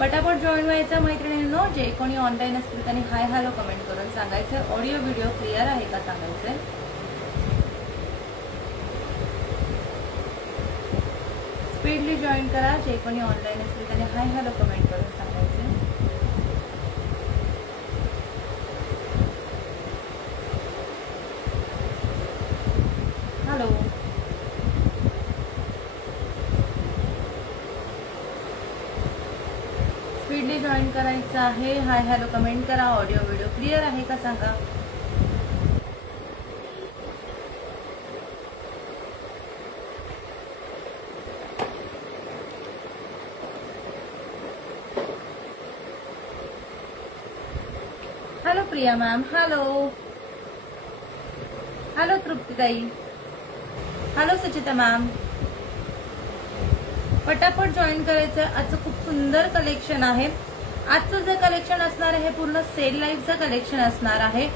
पटापट जॉईन व्हायचं मैत्रिणींनो. जे कोणी ऑनलाईन असतील त्यांनी हाय हॅलो कमेंट करून सांगायचं. ऑडिओ व्हिडिओ क्लिअर आहे का सांगायचं. स्पीडली जॉईन करा. जे कोणी ऑनलाईन असतील त्यांनी हाय हॅलो कमेंट करून सांगायचं. हॅलो. स्पीडली जॉईन करायचं आहे. हाय हॅलो कमेंट करा. ऑडिओ व्हिडिओ क्लिअर आहे का सांगा. Hello Priya ma'am. Hello. Hello तृप्तीताई. Hello Suchita ma'am. पटापट जॉईन करायचं. आजचं खूप सुंदर कलेक्शन आहे. आजचं जे कलेक्शन असणार आहे हे पूर्ण सेल लाईफचं कलेक्शन असणार आहे.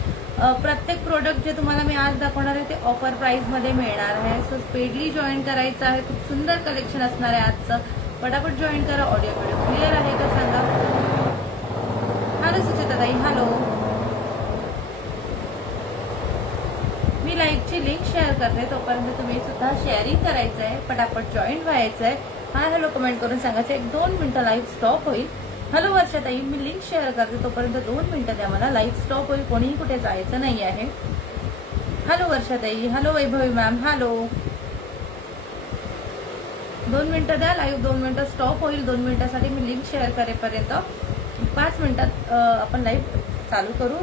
प्रत्येक प्रोडक्ट जे तुम्हाला मी आज दाखवणार आहे ते ऑफर प्राइस मध्ये मिळणार आहे. सो स्पीडली जॉईन करायचं आहे. खूप सुंदर कलेक्शन असणार आहे आजचं. पटापट जॉईन करा. ऑडिओ व्हिडिओ क्लिअर आहे का सांगा. हॅलो सुचिताताई. हॅलो. मी लाईव्हची लिंक शेअर करते. तोपर्यंत तुम्ही सुद्धा शेअरिंग करायचं आहे. पटापट जॉईन व्हायचं आहे. हाय हॅलो कमेंट करून सांगायचं. 1-2 मिनिटं लाईव्ह स्टॉप होईल. हॅलो वर्षाताई. मी लिंक शेअर करते. तोपर्यंत 2 मिनिटं द्या मला. लाईव्ह स्टॉप होईल. कोणीही कुठे जायचं नाही आहे. हॅलो वर्षाताई. Hello Vaibhavi ma'am. हॅलो. 2 मिनिटं द्या. लाईव्ह 2 मिनिटं स्टॉप होईल. 2 मिनिटासाठी मी लिंक शेअर करेपर्यंत 5 मिनिटात आपण लाईव्ह चालू करू.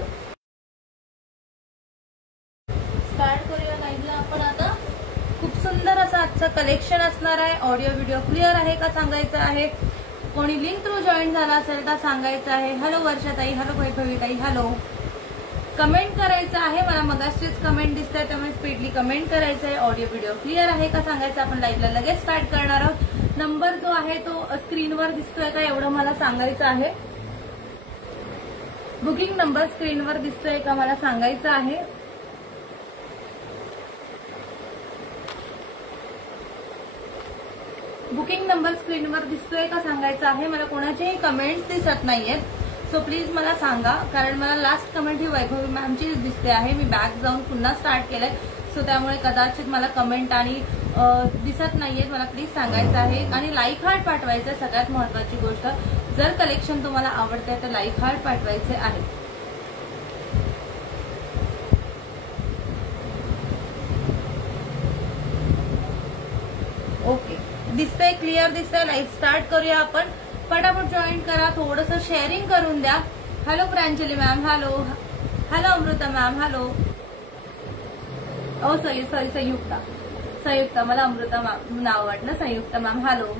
स्टार्ट करूया लाईव्हला आपण आता. खूप सुंदर असं आजचं कलेक्शन असणार आहे. ऑडिओ व्हिडिओ क्लिअर आहे का सांगायचं आहे. कोणी लिंक थ्रू जॉईन झाला असेल तर सांगायचं आहे. हॅलो वर्षाताई. हॅलो वैभवीताई. हॅलो. कमेंट करायचं आहे. मला मगाशीच कमेंट दिसतंय त्यामुळे स्पीडली कमेंट करायचं आहे. ऑडिओ व्हिडिओ क्लिअर आहे का सांगायचं. आपण लाईव्हला लगेच स्टार्ट करणार आहोत. नंबर जो आहे तो स्क्रीनवर दिसतोय का एवढं मला सांगायचं आहे. बुकिंग नंबर स्क्रीनवर दिसतोय का मला सांगायचं आहे. बुकिंग नंबर स्क्रीनवर दिसतोय का सांगायचं आहे. मला कोणाचेही कमेंट्स दिसत नाहीयेत. सो प्लीज मला सांगा. कारण मला लास्ट कमेंट ही वैभवी मॅमचीच दिसते आहे. मी बॅक जाऊन पुन्हा स्टार्ट केलंय. सो त्यामुळे कदाचित मला कमेंट आणि दिसत नाहीयेत. मला प्लीज सांगायचं आहे. आणि लाईक हार्ट पाठवायचं सगळ्यात महत्वाची गोष्ट. जर कलेक्शन तुम्हाला आवडतंय तर लाईक हार्ट पाठवायचे आहे. ओके. दिसतंय. क्लिअर दिसतंय. लाईव्ह स्टार्ट करूया आपण. पटापट जॉईन करा. थोडंसं शेअरिंग करून द्या. Hello Pranjali ma'am. Hello. Hello Amruta ma'am. Hello. Oh sorry Sanyukta. मला अमृता मॅम नाव वाटलं. संयुक्ता मॅम. हॅलो.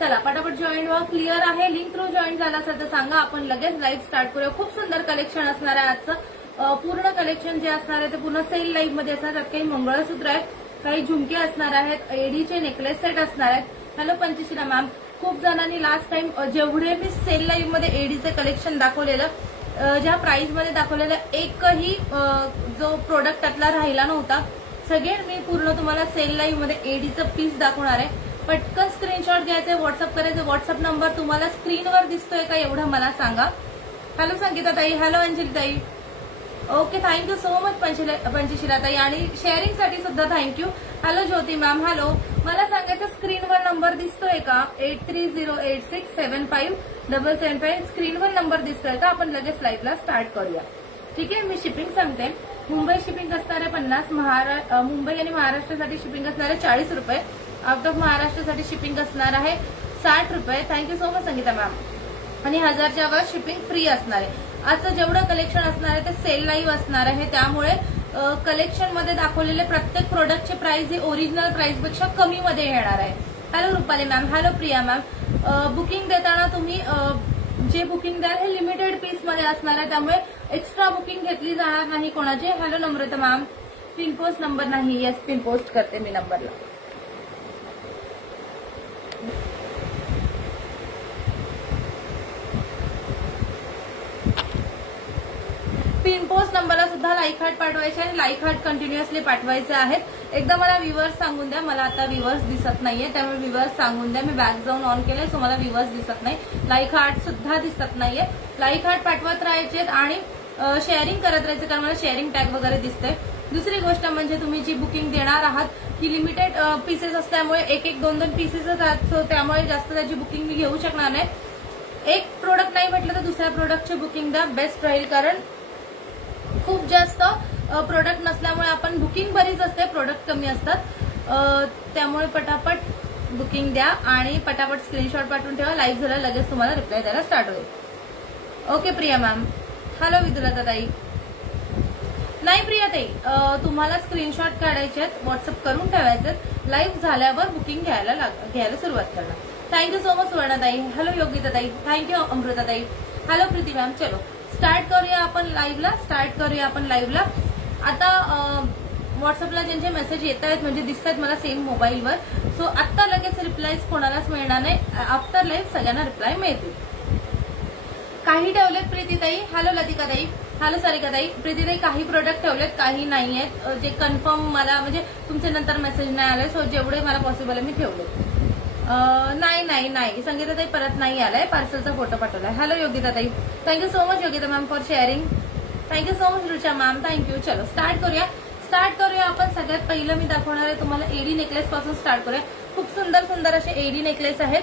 चला पटापट जॉईन व्हा. क्लिअर आहे. लिंक थ्रू जॉईन झाला असेल तर सांगा. आपण लगेच लाईव्ह स्टार्ट करूया. खूप सुंदर कलेक्शन असणार आहे आजचं. पूर्ण कलेक्शन जे असणार आहे ते पूर्ण सेल लाईव्ह मध्ये असणार. त्यात काही मंगळसूत्र आहेत, काही झुमके असणार आहेत, एडीचे नेकलेस सेट असणार आहेत. Hello Panchshila ma'am. खूप जणांनी लास्ट टाइम जेवढे मी सेल लाईव्ह मध्ये एडीचे कलेक्शन दाखवलेलं, ज्या प्राइस मध्ये दाखवलेलं, एकही जो प्रोडक्ट त्यातला राहिला नव्हता. सगळे मी पूर्ण तुम्हाला सेल लाईव्ह मध्ये एडीचं पीस दाखवणार आहे. पटकन स्क्रीनशॉट घ्यायचे. व्हॉट्सअप करायचे. व्हॉट्सअप नंबर तुम्हाला स्क्रीनवर दिसतोय का एवढं मला सांगा. हॅलो संगीता ताई. हॅलो अंजली ताई. Okay. Thank you so much Panchshila ताई. आणि शेअरिंग साठी सुद्धा थँक्यू. हॅलो ज्योती मॅम. हॅलो. मला सांगायचं स्क्रीनवर नंबर दिसतोय का. 8308675775 स्क्रीनवर नंबर दिसतोय का. आपण लगेच लाईव्हला स्टार्ट करूया. ठीक आहे. मी शिपिंग सांगते. मुंबई शिपिंग असणार आहे 50. मुंबई आणि महाराष्ट्रासाठी शिपिंग असणार आहे 40 रुपये. आउट ऑफ महाराष्ट्रासाठी शिपिंग असणार आहे 60 रुपये. Thank you so much Sangeeta ma'am. आणि 1000च्या वर शिपिंग फ्री असणार आहे. आजचं जेवढं कलेक्शन असणार आहे ते सेल लाईव्ह असणार आहे. त्यामुळे कलेक्शन मध्ये दाखवलेले प्रत्येक प्रोडक्टची प्राइस ही ओरिजिनल प्राइस पेक्षा कमी मध्ये येणार आहे. Hello Rupali ma'am. Hello Priya ma'am. Booking देताना तुम्ही जे बुकिंग द्याल हे लिमिटेड पीस मध्ये असणार आहे. त्यामुळे एक्स्ट्रा बुकिंग घेतली जाणार नाही कोणाची. हॅलो नम्रता मॅम. पिनपोस्ट नंबर नाही. येस पिनपोस्ट करते मी नंबरला. पिनपोस्ट नंबरला सुद्धा लाईक हार्ट पाठवायचे आणि लाईक हार्ट कंटिन्युअसली पाठवायचे आहेत. एकदा मला व्ह्यूअर्स सांगून द्या, मला आता व्ह्यूअर्स दिसत नाहीये, त्यामुळे व्ह्यूअर्स सांगून द्या. मी बॅक जाऊन ऑन केलंय, सो मला व्ह्यूअर्स दिसत नाही. लाईक हार्ट सुद्धा दिसत नाहीये. लाईक हार्ट पाठवत राहायचे आणि शेअरिंग करत राहायचं, कारण मला शेअरिंग टॅग वगैरे दिसतंय. दुसरी गोष्ट म्हणजे तुम्ही जी बुकिंग देणार आहात ही लिमिटेड पीसेस असल्यामुळे एक एक दोन दोन पीसेस असतात, सो त्यामुळे जास्त त्याची बुकिंग मी घेऊ शकणार नाही. एक प्रोडक्ट नाही म्हटलं तर दुसऱ्या प्रोडक्टची बुकिंग द्या, बेस्ट राहील. कारण खूप जास्त प्रोडक्ट नसल्यामुळे आपण बुकिंग बरीच असते, प्रोडक्ट कमी असतात, त्यामुळे पटापट बुकिंग द्या आणि पटापट स्क्रीनशॉट पाठवून ठेवा. लाईव्ह झालं लगेच तुम्हाला रिप्लाय द्यायला स्टार्ट होईल. Okay Priya ma'am. हॅलो विदुलता ताई. नाही प्रिया ताई, तुम्हाला स्क्रीनशॉट काढायचे आहेत, व्हॉट्सअप करून ठेवायचे. लाईव्ह झाल्यावर बुकिंग घ्यायला सुरुवात करणार. थँक्यू सो मच सुवर्णाताई. हॅलो योगिता ताई. थँक्यू अमृताताई. Hello Preeti ma'am. चलो स्टार्ट करूया आपण लाईव्हला. आता व्हॉट्सअपला ज्यांचे मेसेज येत आहेत म्हणजे दिसत आहेत मला सेम मोबाईलवर, सो आता लगेच रिप्लायज कोणालाच मिळणार नाही. आफ्टर लाईव्ह सगळ्यांना रिप्लाय मिळतील. काही ठेवलेत प्रीतीताई. हॅलो लतिकाताई. हॅलो सारिकाताई. प्रीतीताई काही प्रोडक्ट ठेवलेत, काही नाही आहेत, जे कन्फर्म मला म्हणजे तुमचे नंतर मेसेज नाही आले, सो जेवढे मला पॉसिबल आहे मी ठेवले. नाही संगीताताई परत नाही आलाय, पार्सलचा फोटो पाठवलाय. हॅलो योगिताताई. Thank you so much Yogita ma'am for sharing. Thank you so much Rucha ma'am. Thank you. चलो स्टार्ट करूया आपण. सगळ्यात पहिलं मी दाखवणार आहे तुम्हाला एडी नेकलेस पासून स्टार्ट करूया. खूप सुंदर असे एडी नेकलेस आहेत.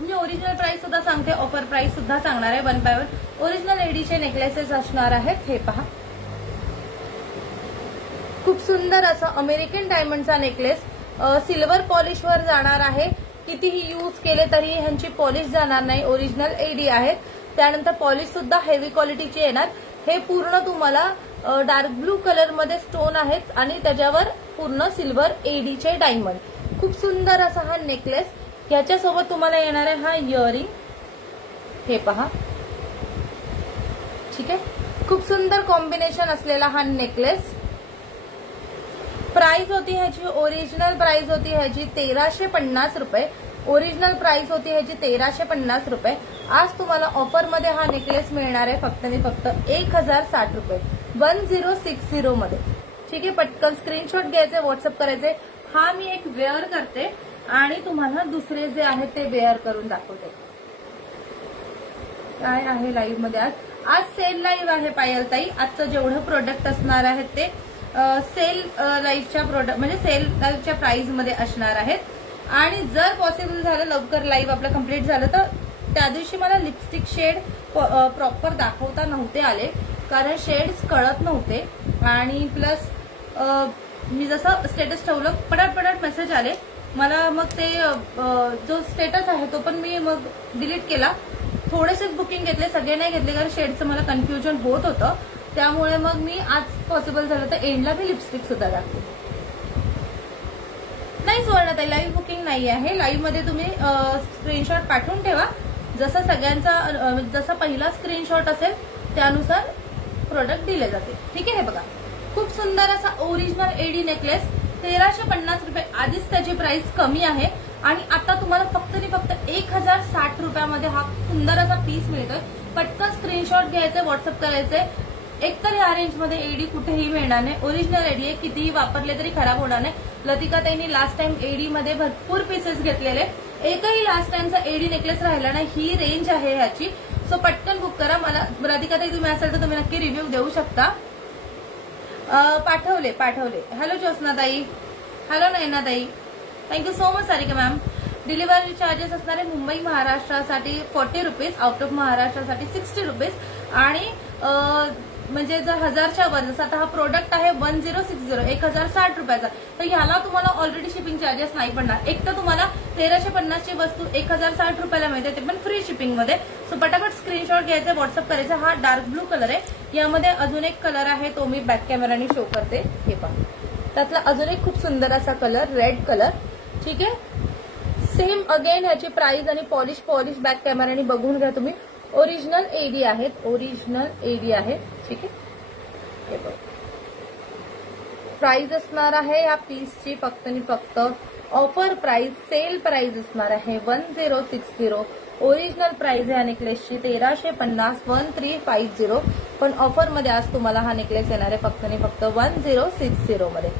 मी ओरिजिनल प्राइस सुद्धा सांगते, ऑफर प्राइस सुद्धा सांगणार आहे. 1 बाय 1 ओरिजिनल एडीचे नेकलेसेस असणार आहेत. हे पहा, खूप सुंदर असा अमेरिकन डायमंडचा नेकलेस सिल्वर पॉलिशवर जाणार आहे. कितीही यूज केले तरी ह्यांची पॉलिश जाणार नाही. ओरिजिनल एडी आहेत. त्यानंतर पॉलिश सुद्धा हेवी क्वालिटीची येणार. हे पूर्ण तुम्हाला डार्क ब्लू कलर मध्ये स्टोन आहेत आणि त्याच्यावर पूर्ण सिल्वर एडीचे डायमंड. खूप सुंदर असा हा नेकलेस. याच्यासोबत तुम्हाला येणार आहे हा इयरिंग. हे पहा, ठीक आहे. खूप सुंदर कॉम्बिनेशन असलेला हा नेकलेस. प्राइस होती ह्याची, ओरिजिनल प्राइस होती ह्याची 1350 रुपये. ओरिजिनल प्राइस होती ह्याची 1350 रुपये. आज तुम्हाला ऑफर मध्ये हा नेकलेस मिळणार आहे फक्त 1060 रुपये 1060 मध्ये. ठीक आहे. पटकन स्क्रीनशॉट घ्यायचे, व्हॉट्सअप करायचे. हा मी एक वेअर करते आणि तुम्हाला दुसरे जे आहेत ते वेअर करून दाखवते. काय आहे लाईव्ह मध्ये आज सेल लाईव्ह आहे पायलताई. आजचं जेवढं प्रोडक्ट असणार आहेत ते सेल लाईव्हच्या प्रोडक्ट म्हणजे सेल लाईव्हच्या प्राइस मध्ये असणार आहेत. आणि जर पॉसिबल झालं लवकर लाईव्ह आपलं कम्प्लीट झालं तर त्या दिवशी मला लिपस्टिक शेड प्रॉपर दाखवता नव्हते आले, कारण शेड्स कळत नव्हते. आणि प्लस मी जसं स्टेटस ठेवलं पटापट मेसेज आले मला, मग ते जो स्टेटस आहे तो पण मी मग डिलीट केला. थोडेसेच बुकिंग घेतले, सगळे नाही घेतले, कारण शेडचं मला कन्फ्युजन होत होतं. त्यामुळे मग मी आज पॉसिबल झालं तर एंडला मी लिपस्टिक सुद्धा दाखवते. नाही सुवर्णाताई, लाईव्ह बुकिंग नाही आहे. लाईव्ह मध्ये तुम्ही स्क्रीनशॉट पाठवून ठेवा. जसा सगळ्यांचा जसा पहिला स्क्रीनशॉट असेल त्यानुसार प्रोडक्ट दिले जाते. ठीक आहे. हे बघा, खूप सुंदर असा ओरिजिनल एडी नेकलेस 1350 रुपये. आधीच त्याची प्राइस कमी आहे आणि आता तुम्हाला फक्त 1060 रुपयामध्ये हा सुंदर असा पीस मिळतोय. पटकन स्क्रीनशॉट घ्यायचे, व्हॉट्सअप करायचे. एकतर या रेंजमध्ये एडी कुठेही मिळणार नाही. ओरिजिनल एडी आहे, कितीही वापरले तरी खराब होणार नाही. लतिकाताईंनी लास्ट टाइम एडी मध्ये भरपूर पीसेस घेतलेले, एकही लास्ट टाइमचा एडी नेकलेस राहिला नाही. ही रेंज आहे ह्याची, सो पटकन बुक करा. मला राधिकाताई तुम्ही असाल तर तुम्ही नक्की रिव्ह्यू देऊ शकता. पाठवले. हॅलो ज्योत्स्नाताई. हॅलो नयनाताई. Thank you so much Sarika ma'am. Delivery charges असणारे मुंबई महाराष्ट्रासाठी 40 रुपीज, आउट ऑफ महाराष्ट्रासाठी 60 रुपीज. आणि म्हणजे जर 1000च्या वर, जसं आता हा प्रोडक्ट आहे 1060 1060 रुपयाचा, तर ह्याला तुम्हाला ऑलरेडी शिपिंग चार्जेस नाही पडणार. एक तर तुम्हाला 1350 ची वस्तू 1060 रुपयाला मिळते, ते पण फ्री शिपिंग मध्ये. सो पटापट स्क्रीनशॉट घ्यायचे, व्हॉट्सअप करायचा. हा डार्क ब्लू कलर आहे. यामध्ये अजून एक कलर आहे, तो मी बॅक कॅमेराने शो करते. हे पहा, त्यातला अजून एक खूप सुंदर असा कलर, रेड कलर. ठीक आहे. सेम अगेन ह्याची प्राइस आणि पॉलिश बॅक कॅमेराने बघून घ्या तुम्ही. ओरिजिनल एडी आहेत, ठीक आहे. हे बघा, प्राइस असणार आहे या पीसची फक्त ऑफर प्राइस, सेल प्राइस असणार आहे 1060. ओरिजिनल प्राइस आहे नेकलेसची 1350 1350. पण ऑफर मध्ये आज तुम्हाला हा नेकलेस येणार आहे फक्त 1060 मध्ये.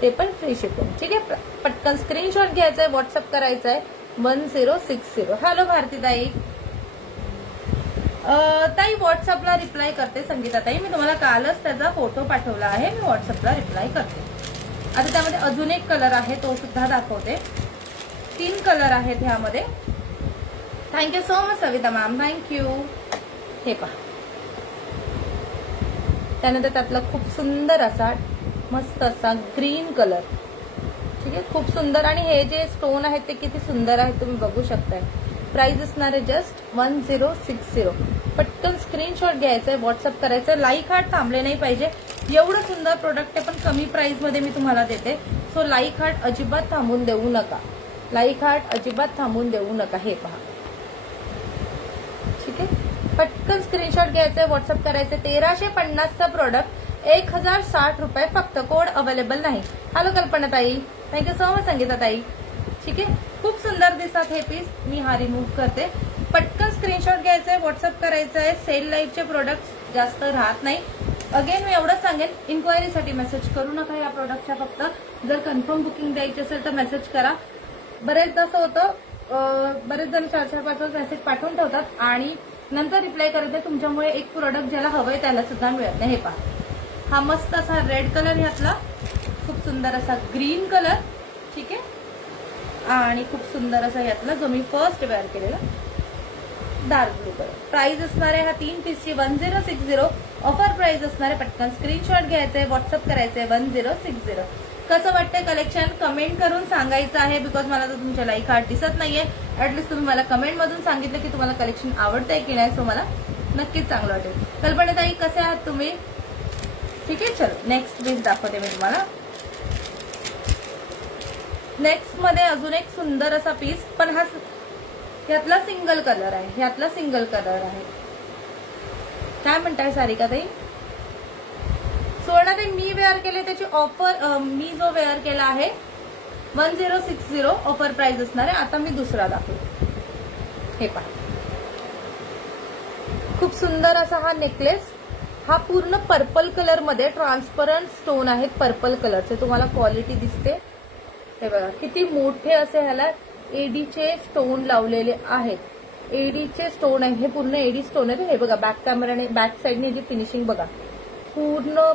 ते पण फ्री शिपिंग. ठीक आहे, पटकन स्क्रीनशॉट घ्यायचा आहे, व्हॉट्सअप करायचा आहे 1060. हॅलो भारतीताई. ताई व्हॉट्सअपला रिप्लाय करते संगीता ताई. मी तुम्हाला कालच त्याचा फोटो पाठवला आहे, मी व्हॉट्सअपला रिप्लाय करते. आता त्यामध्ये अजून एक कलर आहे, तो सुद्धा दाखवते. 3 कलर आहेत ह्यामध्ये. Thank you so much Savita ma'am, thank you. हे पहा, त्यानंतर त्यातला खूप सुंदर असा मस्त असा ग्रीन कलर. ठीक आहे, खूप सुंदर. आणि हे जे स्टोन आहेत ते किती सुंदर आहेत तुम्ही बघू शकताय. प्राइस असणार आहे जस्ट 1060. पटकन स्क्रीनशॉट घ्यायचा आहे, व्हॉट्सअप करायचं. लाईक हार्ट थांबले नाही पाहिजे. एवढं सुंदर प्रोडक्ट आहे पण कमी प्राइस मध्ये मी तुम्हाला देते. सो लाईक हार्ट अजिबात थांबून देऊ नका, लाईक हार्ट अजिबात थांबून देऊ नका. हे पहा, ठीक आहे, पटकन स्क्रीनशॉट घ्यायचंय, व्हॉट्सअप करायचं. 1350चा प्रोडक्ट 1060 रुपये फक्त. कोड अवेलेबल नाही. हॅलो कल्पना ताई, थँक्यू सो मच संगीता ताई. ठीक आहे, खूप सुंदर दिसतात हे पीस. मी हा रिमूव्ह करते. पटकन स्क्रीनशॉट घ्यायचंय, व्हॉट्सअप करायचं आहे. सेल लाईफचे प्रोडक्ट जास्त राहत नाही. अगेन मी एवढंच सांगेन, इन्क्वायरीसाठी मेसेज करू नका या प्रोडक्टच्या. फक्त जर कन्फर्म बुकिंग द्यायची असेल तर मेसेज करा. बरेचदा असं होतं, बरेच जण 4-4-5 मेसेज पाठवून ठेवतात आणि नंतर रिप्लाय करत नाही. तुमच्यामुळे एक प्रोडक्ट ज्याला हवंय त्याला सुद्धा मिळत नाही. हे पहा, हा मस्त असा रेड कलर ह्यातला, खूप सुंदर असा ग्रीन कलर. ठीक आहे, आणि खूप सुंदर असा यातला जो मी फर्स्ट वेअर केलेला डार्क ब्लू कलर. प्राइस असणार आहे ह्या 3 पीसची 1060. ऑफर प्राइस असणार आहे. पटकन स्क्रीनशॉट घ्यायचंय, व्हॉट्सअप करायचंय 1060. कसं वाटतंय कलेक्शन कमेंट करून सांगायचं आहे. बिकॉज मला तर तुमच्या लाईक हार्ट दिसत नाहीये. ऍटलीस्ट तुम्ही मला कमेंट मधून सांगितलं की तुम्हाला कलेक्शन आवडतंय की नाही. सो मला नक्कीच चांगलं वाटेल. कल्पनाताई कसे आहात तुम्ही? ठीक आहे, चलो नेक्स्ट पीस दाखवते मी तुम्हाला. नेक्स्ट मध्ये अजून एक सुंदर असा पीस, पण हा यातला सिंगल कलर आहे. ह्यातला सिंगल कलर आहे. काय म्हणताय सारिका ताई? सुवर्णाताई मी वेअर केले त्याची ऑफर, मी जो वेअर केला आहे 1060 ऑफर प्राइस असणार आहे. आता मी दुसरा दाखवते. हे पहा, खूप सुंदर असा हा नेकलेस. हा पूर्ण पर्पल कलर मध्ये ट्रान्सपरंट स्टोन आहेत. पर्पल कलरचे तुम्हाला क्वालिटी दिसते. हे बघा किती मोठे असे ह्याला एडीचे स्टोन लावलेले आहेत. एडीचे स्टोन आहे, हे पूर्ण एडी स्टोन आहे. हे बघा बॅक कॅमेराने बॅक साइडने जी फिनिशिंग बघा, पूर्ण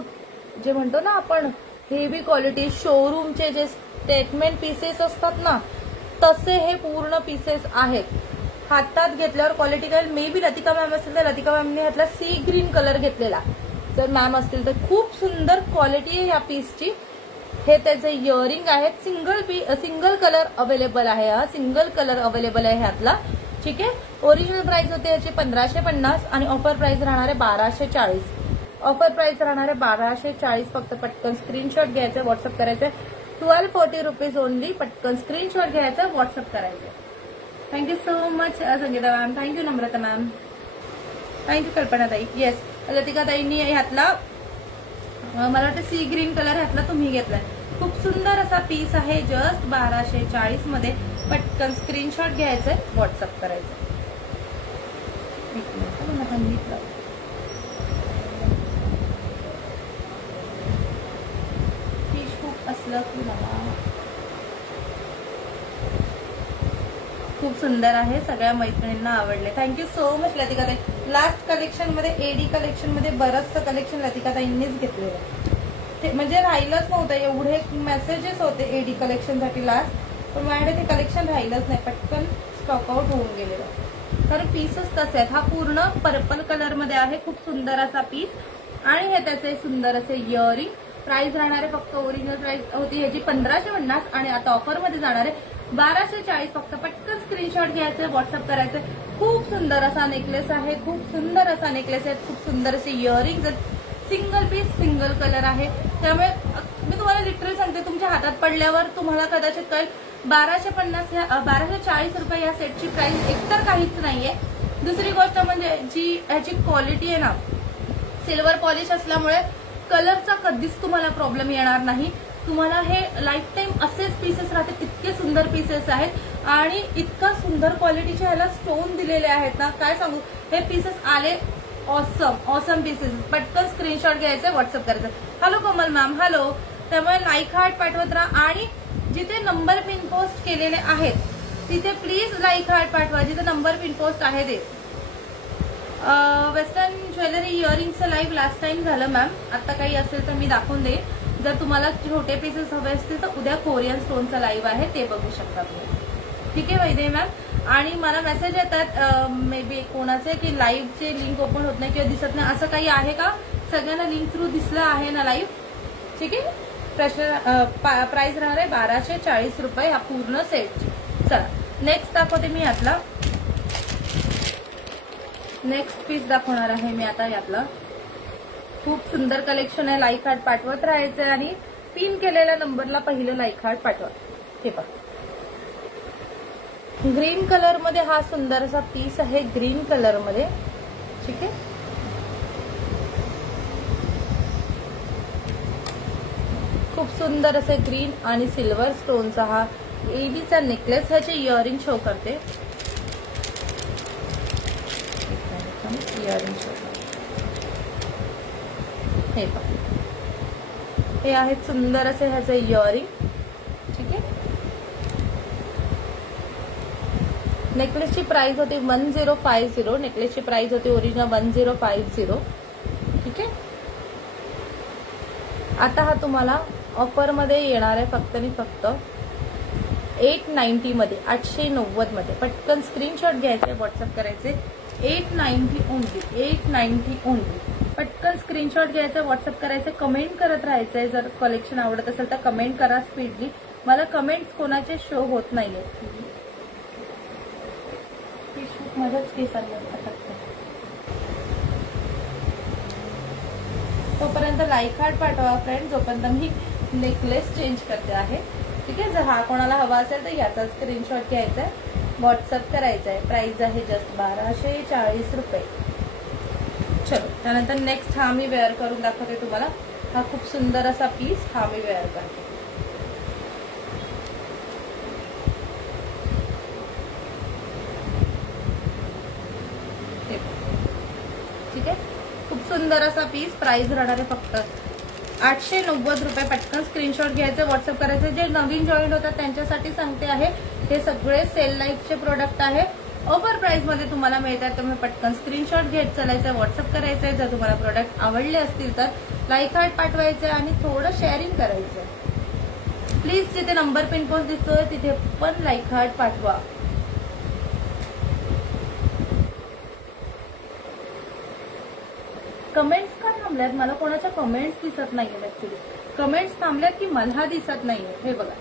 जे म्हणतो ना आपण हेवी क्वालिटी शोरूमचे जे स्टेटमेंट पीसेस असतात ना, तसे हे पूर्ण पीसेस आहेत. हातात घेतल्यावर क्वालिटी काय, मे बी लतिका मॅम असेल तर लतिका मॅमने ह्यातला सी ग्रीन कलर घेतलेला जर मॅम असतील तर. खूप सुंदर क्वालिटी आहे या पीसची. हे त्याचे इयरिंग आहेत. सिंगल कलर अवेलेबल आहे. हा सिंगल कलर अवेलेबल आहे ह्यातला. ठीक आहे, ओरिजिनल प्राइस होते याची 1550 आणि ऑफर प्राइस राहणार आहे 1240. ऑफर प्राइस राहणार आहे 1240 फक्त. पटकन स्क्रीनशॉट घ्यायचं, व्हॉट्सअप करायचं. 1240 रुपीज ओनली. पटकन स्क्रीनशॉट घ्यायचं, व्हॉट्सअप करायचं. Thank you so much Sangeeta ma'am, thank you Namrata ma'am, thank you Kalpana ताई. येस, लतिका ताईंनी ह्यातला मला वाटतं सी ग्रीन कलर ह्यातला तुम्ही घेतलाय. खूप सुंदर असा पीस आहे. जस्ट 1240 मध्ये. पटकन स्क्रीनशॉट घ्यायचंय, व्हॉट्सअप करायचं. फिश खूप असलं की मला खूप सुंदर आहे. सगळ्या मैत्रिणींना आवडले. थँक्यू सो मच लतिका ताई. लास्ट कलेक्शन मध्ये एडी कलेक्शन मध्ये बरंचसं कलेक्शन लतिका ताईंनीच घेतलेलं. ते म्हणजे राहिलंच नव्हतं. एवढे मेसेजेस होते एडी कलेक्शन साठी लास्ट, पण माझ्याकडे ते कलेक्शन राहिलंच नाही. पटकन स्टॉक आउट होऊन गेलेलं. तर पीसच तसे आहेत. हा पूर्ण पर्पल कलर मध्ये आहे. खूप सुंदर असा पीस आणि हे त्याचे सुंदर असे इयरिंग. प्राइस राहणार आहे फक्त, ओरिजिनल प्राइस होती ह्याची 1550 आणि आता ऑफर मध्ये जाणार आहे 1240 फक्त. पटकन स्क्रीनशॉट घ्यायचे, व्हॉट्सअप करायचे. खूप सुंदर असा नेकलेस आहे. खूप सुंदर असा नेकलेस आहे. खूप सुंदर असे इयरिंग्स आहेत. सिंगल पीस, सिंगल कलर आहे. त्यामुळे मी तुम्हाला लिटरली सांगते, तुमच्या हातात पडल्यावर तुम्हाला कदाचित कळेल 1240 रुपये या सेटची प्राइस एकतर काहीच नाहीये. दुसरी गोष्ट म्हणजे जी ह्याची क्वालिटी आहे ना, सिल्वर पॉलिश असल्यामुळे कलरचा कधीच तुम्हाला प्रॉब्लेम येणार नाही. तुम्हाला हे लाईफ टाईम असेच पीसेस राहते. इतके सुंदर पीसेस आहेत आणि इतका सुंदर क्वालिटीचे ह्याला स्टोन दिलेले आहेत ना, काय सांगू. हे पीसेस आले ऑसम पीसेस. पटकन स्क्रीनशॉट घ्यायचे, व्हॉट्सअप करायचं. हॅलो कोमल मॅम, हॅलो. त्यामुळे लाईक हार्ट पाठवत राहा आणि जिथे नंबर पिन पोस्ट केलेले आहेत तिथे प्लीज लाईक हार्ट पाठवा, जिथे नंबर पिन पोस्ट आहे ते. वेस्टर्न ज्वेलरी इयरिंगचं लाईव्ह लास्ट टाइम झालं मॅम. आता काही असेल तर मी दाखवून देईन. जर तुम्हाला छोटे पीसेस हवे असतील तर उद्या कोरियन स्टोनचं लाईव्ह आहे, ते बघू शकता तुम्ही. ठीक आहे वैदे मॅम. आणि मला मेसेज येतात मे बी कोणाचे की लाईव्हचे लिंक ओपन होत नाही किंवा दिसत नाही, असं काही आहे का? सगळ्यांना लिंक थ्रू दिसलं आहे ना लाईव्ह? ठीक आहे. प्राइस राहणार आहे 1240 रुपये ह्या पूर्ण सेटची. चला नेक्स्ट दाखवते मी यातला. नेक्स्ट पीस दाखवणार आहे मी आता यातला. खूप सुंदर कलेक्शन आहे. लाईक हार्ट पाठवत राहायचंय आणि पिन केलेल्या नंबरला पहिलं लाईक हार्ट पाठवा. हे पहा ग्रीन कलर मध्ये हा सुंदर असा पीस आहे, ग्रीन कलर मध्ये. ठीक आहे. खूप सुंदर असे ग्रीन आणि सिल्वर स्टोनचा हा एडीचा नेकलेस. ह्याचे इयरिंग शो करते. इयरिंग शो हे पहा, हे आहेत सुंदर असे ह्याचे इयरिंग. ठीक आहे. नेकलेसची प्राइस होती 1050. नेकलेसची प्राइस होती ओरिजिनल 1050. ठीक आहे. आता हा तुम्हाला ऑफर मध्ये येणार आहे फक्त आणि फक्त 890 मध्ये, 890 मध्ये. पटकन स्क्रीनशॉट घ्यायचे, व्हॉट्सअप करायचे. 890 ओनली, 890 ओनली. पटकन स्क्रीनशॉट घ्यायचा, व्हॉट्सअप करायचं, कमेंट करत राहायचंय. जर कलेक्शन आवडत असेल तर कमेंट करा स्पीडली. मला कमेंट्स कोणाचे शो होत नाहीये. मजाच केस तोपर्यंत लाईक हार्ट पाठवा फ्रेंड, जोपर्यंत मी नेकलेस चेंज करते आहे. ठीक आहे. जर हा कोणाला हवा असेल तर याचा स्क्रीनशॉट घ्यायचा आहे, व्हॉट्सअप करायचा आहे. प्राइस आहे जस्ट 1240 रुपये. चलो त्यानंतर नेक्स्ट हा मी वेअर करून दाखवते तुम्हाला. हा खूप सुंदर असा पीस हा मी वेअर करते. ठीक आहे. खूप सुंदर असा पीस. प्राइस राहणार आहे फक्त 890 रुपये. पटकन स्क्रीनशॉट घ्यायचे, व्हॉट्सअप करायचे. जे नवीन जॉईन होतात त्यांच्यासाठी सांगते आहे, हे सगळे सेल लाईफचे प्रोडक्ट आहे, ऑफर प्राइस मध्ये तुम्हाला मिळतात. त्यामुळे पटकन स्क्रीनशॉट घेत चालायचं, व्हॉट्सअप करायचंय. जर तुम्हाला प्रोडक्ट आवडले असतील तर लाईक हार्ट पाठवायचे आणि थोडं शेअरिंग करायचं. प्लीज जिथे नंबर पिन पोस्ट दिसतोय तिथे पण लाईक हार्ट पाठवा. कमेंट्स का थांबल्यात? मला कोणाच्या कमेंट्स दिसत नाहीये. ऍक्च्युली कमेंट्स थांबल्यात की मला दिसत नाहीये. हे बघा.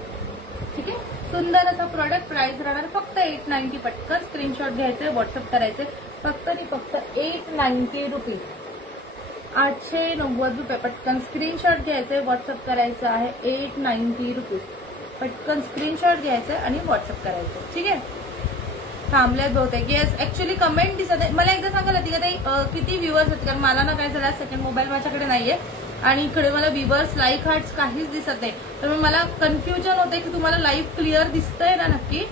ठीक आहे. सुंदर असा प्रोडक्ट. प्राइस राहणार फक्त 890. पटकन स्क्रीनशॉट घ्यायचे, व्हॉट्सअप करायचे. फक्त आणि फक्त 890 रुपीज, 890 रुपये. पटकन स्क्रीनशॉट घ्यायचे, व्हॉट्सअप करायचं आहे. 890 रुपीज. पटकन स्क्रीनशॉट घ्यायचं आणि व्हॉट्सअप करायचं. ठीक आहे. थांबल्यात बहुतेक. येस ऍक्च्युली कमेंट दिसत आहे. मला एकदा सांगायला ती का किती व्ह्युअर्स आहेत? कारण मला ना काय झालं, सेकंड मोबाईल माझ्याकडे नाहीये आणि इकडे मला व्ह्युअर्स लाईक हार्ट्स काहीच दिसत नाही. तर मला कन्फ्युजन होते की तुम्हाला लाईव्ह क्लिअर दिसतंय ना? नक्की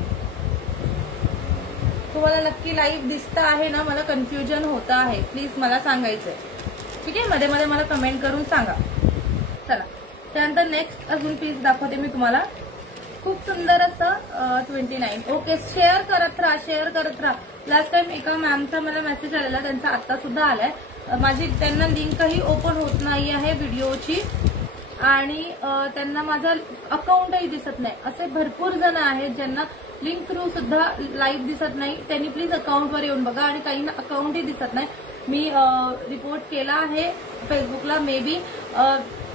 तुम्हाला नक्की लाईव्ह दिसतं आहे ना? मला कन्फ्युजन होतं आहे. प्लीज मला सांगायचंय. ठीक आहे. मध्ये मध्ये मला कमेंट करून सांगा. चला त्यानंतर नेक्स्ट अजून पीस दाखवते मी तुम्हाला. खूप सुंदर असं 29. ओके. शेअर करत राहा, शेअर करत राहा. लास्ट टाइम एका मॅमचा मला मेसेज आलेला, त्यांचा आता सुद्धा आलाय. माझी त्यांना लिंकही ओपन होत नाही आहे व्हिडिओची आणि त्यांना माझा अकाउंटही दिसत नाही. असे भरपूर जण आहेत ज्यांना लिंक थ्रू सुद्धा लाईव्ह दिसत नाही. त्यांनी प्लीज अकाउंटवर येऊन बघा. आणि काहींना अकाउंटही दिसत नाही. मी रिपोर्ट केला आहे फेसबुकला. मे बी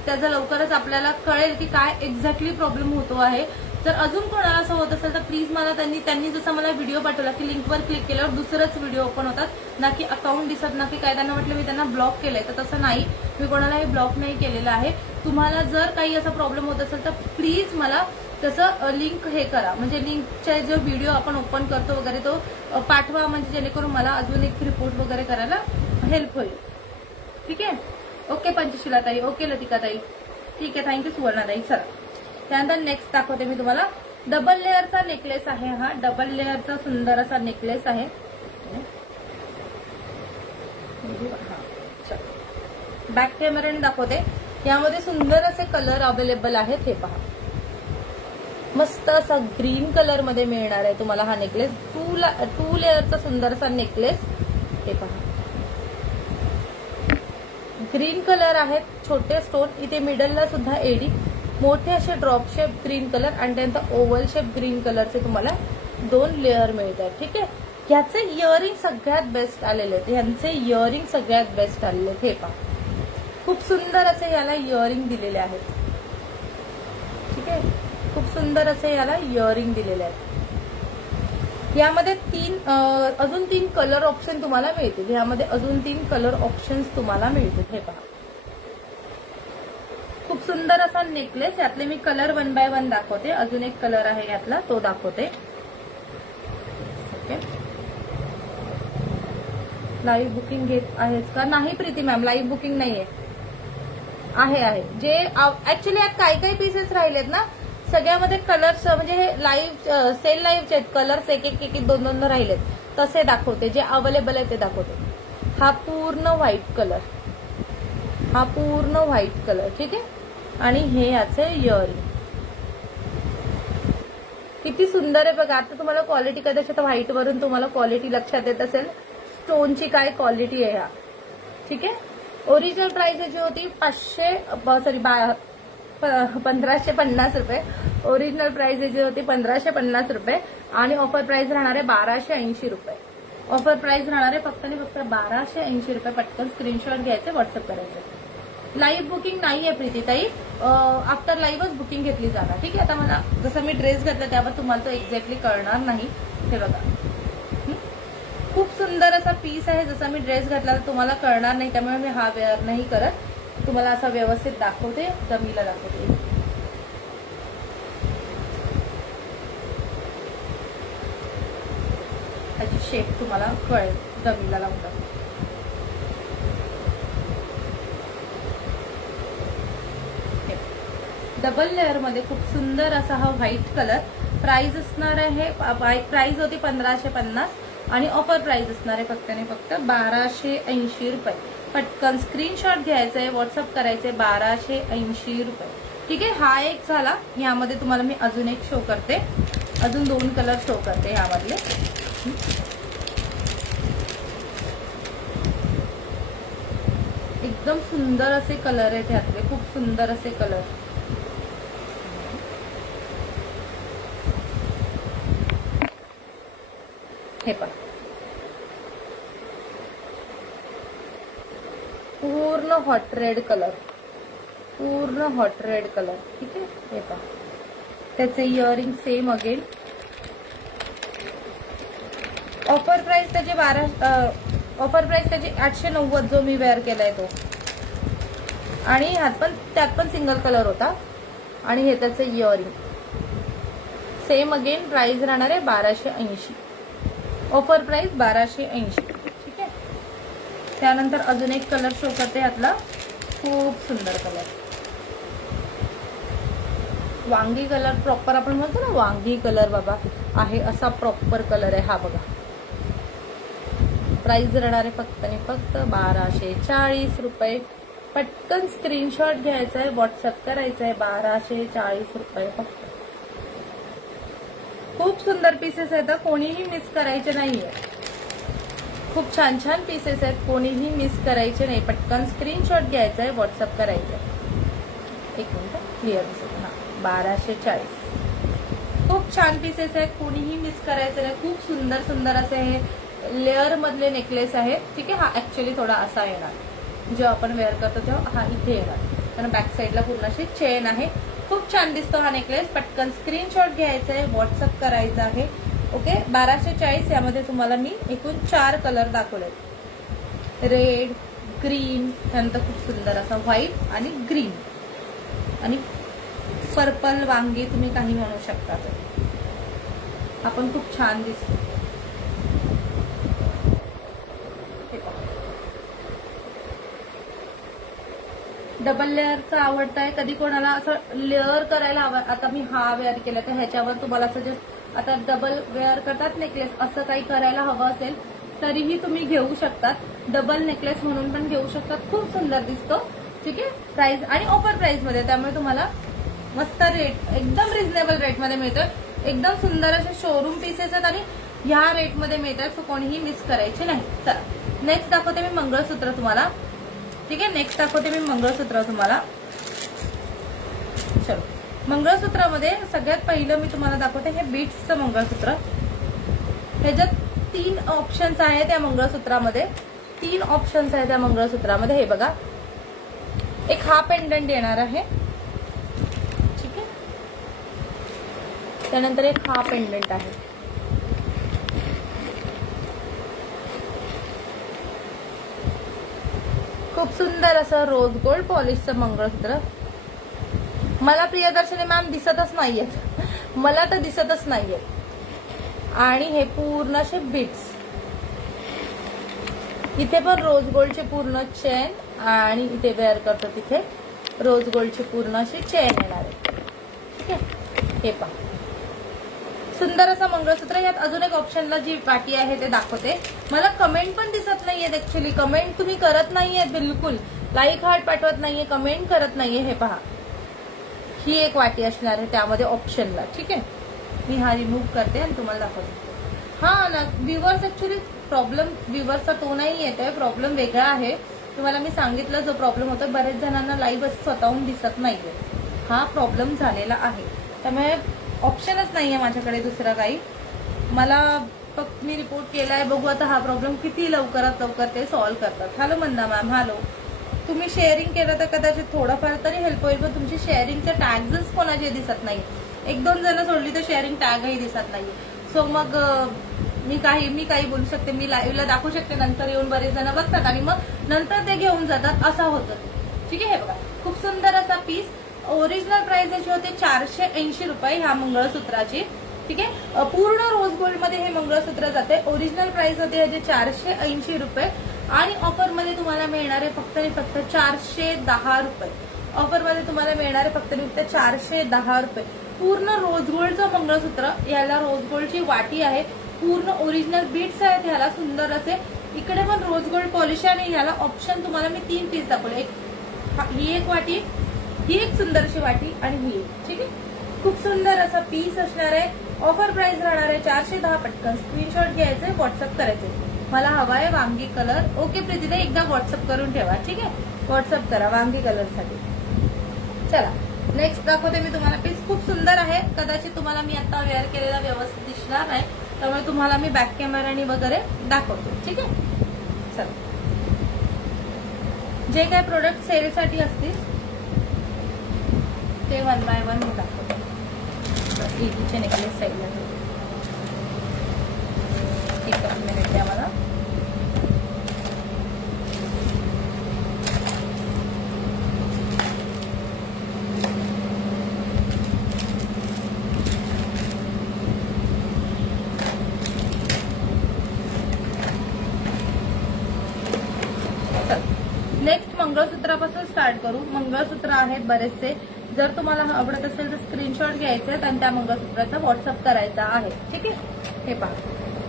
त्याचा लवकरच आपल्याला कळेल की काय एक्झॅक्टली प्रॉब्लेम होतो आहे. जर अजून कोणाला असं होत असेल तर प्लीज मला त्यांनी जसं मला व्हिडिओ पाठवला की लिंकवर क्लिक केल्यावर दुसरंच व्हिडिओ ओपन होतात, ना की अकाउंट दिसत, ना की काय. त्यांना म्हटलं मी त्यांना ब्लॉक केलंय, तर तसं नाही. मी कोणालाही ब्लॉक नाही केलेलं आहे. तुम्हाला जर काही असा प्रॉब्लेम होत असेल तर प्लीज मला तसं लिंक हे करा, म्हणजे लिंकचा जो व्हिडिओ आपण ओपन करतो वगैरे तो पाठवा, म्हणजे जेणेकरून मला अजून एक रिपोर्ट वगैरे करायला हेल्प होईल. ठीक आहे. ओके पंचशीला ताई. ओके लतिका ताई. ठीक आहे. थँक्यू सुवर्णा ताई. चला त्यानंतर नेक्स्ट दाखवते मी तुम्हाला. डबल लेअरचा नेकलेस आहे हा. डबल लेअरचा सुंदर असा नेकलेस आहे. बॅक कॅमेराने दाखवते. यामध्ये सुंदर असे कलर अवेलेबल आहेत. हे पहा, मस्त असा ग्रीन कलर मध्ये मिळणार आहे तुम्हाला हा नेकलेस. टू लेअरचा सुंदरसा नेकलेस. हे पहा, ग्रीन कलर आहेत, छोटे स्टोन इथे मिडलला सुद्धा एडी, मोठे असे ड्रॉप शेप ग्रीन कलर आणि त्यानंतर ओव्हल शेप ग्रीन कलरचे तुम्हाला 2 लेअर मिळतात. ठीक आहे. ह्याचे इयरिंग सगळ्यात बेस्ट आलेले आहेत. ह्यांचे इयरिंग सगळ्यात बेस्ट आलेले आहेत. हे पहा, खूप सुंदर असे याला इयरिंग दिलेले आहेत. ठीक आहे, खूप सुंदर असे याला इयरिंग दिलेले आहेत. यामध्ये अजून 3 कलर ऑप्शन तुम्हाला मिळतील. यामध्ये अजून 3 कलर ऑप्शन्स तुम्हाला मिळतील. हे पहा, खूप सुंदर असा नेकलेस. यातले मी कलर 1 बाय 1 दाखवते. अजून एक कलर आहे यातला, तो दाखवते. ओके, लाईव्ह बुकिंग घेत आहेस का? नाही प्रीती मॅम, लाईव्ह बुकिंग नाहीये. आहे जे ऍक्च्युली यात काही पीसेस राहिलेत ना, सगळ्यामध्ये कलर्स म्हणजे हे लाईव्ह सेल लाईव्हचे आहेत. कलर्स एक 2 राहिलेत, तसे दाखवते. जे अवेलेबल आहे ते दाखवते. हा पूर्ण व्हाईट कलर, हा पूर्ण व्हाईट कलर. ठीक आहे. आणि हे याचे इयरिंग किती सुंदर आहे बघा. आता तुम्हाला क्वालिटी कदाचित व्हाईट वरून तुम्हाला क्वालिटी लक्षात येत असेल, स्टोनची काय क्वालिटी आहे ह्या. ठीक आहे. ओरिजिनल प्राइस याची होती 1550 रुपये. ओरिजिनल प्राइस याची होती 1550 रुपये आणि ऑफर प्राइस राहणार आहे 1280 रुपये. ऑफर प्राइस राहणार आहे फक्त आणि फक्त 1280 रुपये. पटकन स्क्रीनशॉट घ्यायचे, व्हॉट्सअप करायचे. लाईव्ह बुकिंग नाहीये प्रीतीताई, आफ्टर लाईव्हच बुकिंग घेतली जाणार. ठीक आहे. आता मला जसं मी ड्रेस घातला त्यावर तुम्हाला तो एक्झॅक्टली कळणार नाही. हे बघा, खूप सुंदर असा पीस आहे. जसा मी ड्रेस घातला तर तुम्हाला कळणार नाही, त्यामुळे मी हा वेअर नाही करत. तुम्हाला असा व्यवस्थित दाखवते, जमीला दाखवते. त्याची शेप तुम्हाला कळेल जमीला लावतात. डबल लेअर मध्ये खूप सुंदर असा हा व्हाईट कलर. प्राइस असणार आहे, प्राइस होती 1550 आणि ऑफर प्राइस असणार आहे फक्त आणि फक्त 1280 रुपये. पटकन स्क्रीनशॉट घ्यायचा आहे, व्हॉट्सअप करायचे. 1280 रुपये. ठीक आहे. हा एक झाला. यामध्ये तुम्हाला मी अजून एक शो करते, अजून 2 कलर शो करते यामधले. एकदम सुंदर असे कलर आहेत यातले, खूप सुंदर असे कलर. हे पहा, पूर्ण हॉट रेड कलर, पूर्ण हॉट रेड कलर. ठीक आहे. हे पहा, त्याचे earring same again. Offer price त्याची 890 जो मी वेअर केलाय तो. आणि त्यात पण सिंगल कलर होता. आणि हे त्याचे इयरिंग सेम अगेन. प्राइस राहणार आहे 1280. Offer price 1280. ठीक आहे. त्यानंतर अजून एक कलर शो करते यातला, खूप सुंदर कलर. वांगी कलर प्रॉपर आपण म्हणतो ना, वांगी कलर बाबा आहे असा प्रॉपर कलर आहे हा. बघा, प्राइस राहणार आहे फक्त आणि फक्त 1240 रुपये. पटकन स्क्रीनशॉट घ्यायचा आहे, व्हॉट्सअप करायचा आहे. 1240 रुपये फक्त. खूप सुंदर पीसेस आहेत, कोणीही मिस करायचे नाहीये. खूप छान छान पीसेस आहेत, कोणीही मिस करायचे नाही. पटकन स्क्रीनशॉट घ्यायचा आहे, व्हॉट्सअप करायचं आहे. एक मिनिट, क्लिअर दिसत ना. 1240. खूप छान पीसेस आहेत, कोणीही मिस करायचं नाही. खूप सुंदर सुंदर असे हे लेअर मधले नेकलेस आहेत. ठीक आहे. हा ऍक्च्युअली थोडा असा येणार, जेव्हा आपण वेअर करतो तेव्हा हा इथे येणार, कारण बॅक साईडला पूर्ण अशी चेन आहे. खूप छान दिसतो हा नेकलेस. पटकन स्क्रीनशॉट घ्यायचा आहे, व्हॉट्सअप करायचा आहे. ओके. 1240 यामध्ये तुम्हाला मी एकूण 4 कलर दाखवले. रेड, ग्रीन, त्यानंतर खूप सुंदर असा व्हाईट आणि ग्रीन आणि पर्पल वांगी, तुम्ही काही म्हणू शकता. आपण खूप छान दिसतो. डबल लेअरचं आवडतंय. कधी कोणाला असं लेअर करायला हवं. आता मी हा वेअर केला तर ह्याच्यावर तुम्हाला असं जस्ट आता डबल वेअर करतात नेकलेस, असं काही करायला हवं असेल तरीही तुम्ही घेऊ शकतात. डबल नेकलेस म्हणून पण घेऊ शकतात. खूप सुंदर दिसतो. ठीक आहे, प्राइस आणि ऑफर प्राइस मध्ये, त्यामुळे तुम्हाला मस्त रेट एकदम रिझनेबल रेटमध्ये मिळतोय. एकदम सुंदर असे शोरूम पीसेस आहेत आणि ह्या रेटमध्ये मिळतात, सो कोणीही मिस करायचे नाही. चला नेक्स्ट दाखवते मी मंगळसूत्र तुम्हाला. ठीक आहे, नेक्स्ट दाखवते मी मंगळसूत्र तुम्हाला. चलो मंगळसूत्रामध्ये सगळ्यात पहिलं मी तुम्हाला दाखवते हे बीट्सचं मंगळसूत्र. ह्याच्यात 3 ऑप्शन्स आहेत या मंगळसूत्रामध्ये. 3 ऑप्शन्स आहेत या मंगळसूत्रामध्ये. हे बघा, एक हा पेंडंट येणार आहे. ठीक आहे, त्यानंतर एक हा पेंडंट आहे. खूप सुंदर असं रोज गोल्ड पॉलिशचं मंगळसूत्र. मला प्रियदर्शनी मॅम दिसतच नाहीयेत, मला तर दिसतच नाहीयेत. आणि हे पूर्ण असे बीट्स, इथे पण रोज गोल्डचे पूर्ण चेन आणि इथे वेअर करतो तिथे रोज गोल्डची पूर्ण अशी चेन येणार आहे. ठीक आहे, हे पहा सुंदर असं मंगळसूत्र. यात अजून एक ऑप्शनला जी वाटी आहे ते दाखवते. मला कमेंट पण दिसत नाहीयेत ऍक्च्युली, कमेंट तुम्ही करत नाहीये बिलकुल, लाईक हार्ट पाठवत नाहीये, कमेंट करत नाहीये. हे पहा, ही एक वाटी असणार आहे त्यामध्ये ऑप्शनला. ठीक आहे, मी हा रिमूव्ह करते आणि तुम्हाला दाखवते. हा ना व्ह्यूअर्स, ऍक्च्युली प्रॉब्लेम व्ह्यूअर्सचा तो नाही येतोय, प्रॉब्लेम वेगळा आहे. तुम्हाला मी सांगितलं जो प्रॉब्लेम होतो, बरेच जणांना लाईव्ह स्वतःहून दिसत नाहीये, हा प्रॉब्लेम झालेला आहे. त्यामुळे ऑप्शनच नाहीये माझ्याकडे दुसरं काही. मला फक्त मी रिपोर्ट केलाय, बघू आता हा प्रॉब्लेम किती लवकरात लवकर ते सॉल्व्ह करतात. हॅलो मंदा मॅम, हॅलो. तुम्ही शेअरिंग केलं तर कदाचित थोडंफार तरी हेल्प होईल, पण तुमची शेअरिंगचे टॅग्सच कोणाचे दिसत नाही. 1-2 जण सोडली तर शेअरिंग टॅगही दिसत नाही. सो मग मी काही बोलू शकते, मी लाईव्हला दाखवू शकते, नंतर येऊन बरेच जण बघतात आणि मग नंतर ते घेऊन जातात, असं होतं. ठीक आहे, हे बघा खूप सुंदर असा पीस. ओरिजिनल प्राइस याची होते 480 रुपये ह्या मंगळसूत्राची. ठीक आहे, पूर्ण रोज गोल्ड मध्ये हे मंगळसूत्र जाते. ओरिजिनल प्राइस होते ह्याचे 480 रुपये आणि ऑफर मध्ये तुम्हाला मिळणारे फक्त 410 रुपये. ऑफर मध्ये तुम्हाला मिळणारे फक्त 410 रुपये. पूर्ण रोज गोल्डचं मंगळसूत्र. याला रोज गोल्डची वाटी आहे, पूर्ण ओरिजिनल बीट्स आहेत ह्याला सुंदर असे. इकडे पण रोज गोल्ड पॉलिश आहे आणि ह्याला ऑप्शन तुम्हाला मी 3 पीस दाखवले. ही एक वाटी, ही एक सुंदर अशी वाटी आणि ही एक. ठीक आहे, खूप सुंदर असा पीस असणार आहे. ऑफर प्राइस राहणार आहे 410. पटकन स्क्रीनशॉट घ्यायचे, व्हॉट्सअप करायचे. मला हवा आहे वांगी कलर. ओके प्रीतीताई, एकदा व्हॉट्सअप करून ठेवा. ठीक आहे, व्हॉट्सअप करा वांगी कलर साठी. चला नेक्स्ट दाखवते मी तुम्हाला पीस. खूप सुंदर आहे. कदाचित तुम्हाला मी आता वेअर केलेला व्यवस्थित दिसणार नाही, त्यामुळे तुम्हाला मी बॅक कॅमेरानी वगैरे दाखवते. ठीक आहे, चला जे काही प्रोडक्ट सेलसाठी असतील ते 1 बाय 1 मी दाखवते. इथे नेकलेस साईडला एकच मिनिट द्या मला. नेक्स्ट मंगळसूत्रापासून स्टार्ट करू. मंगळसूत्र आहेत बरेचसे. जर तुम्हाला आवडत असेल तर स्क्रीनशॉट घ्यायचे आणि त्या मंगळसूत्राचा व्हॉट्सअप करायचा आहे. ठीक आहे, हे पहा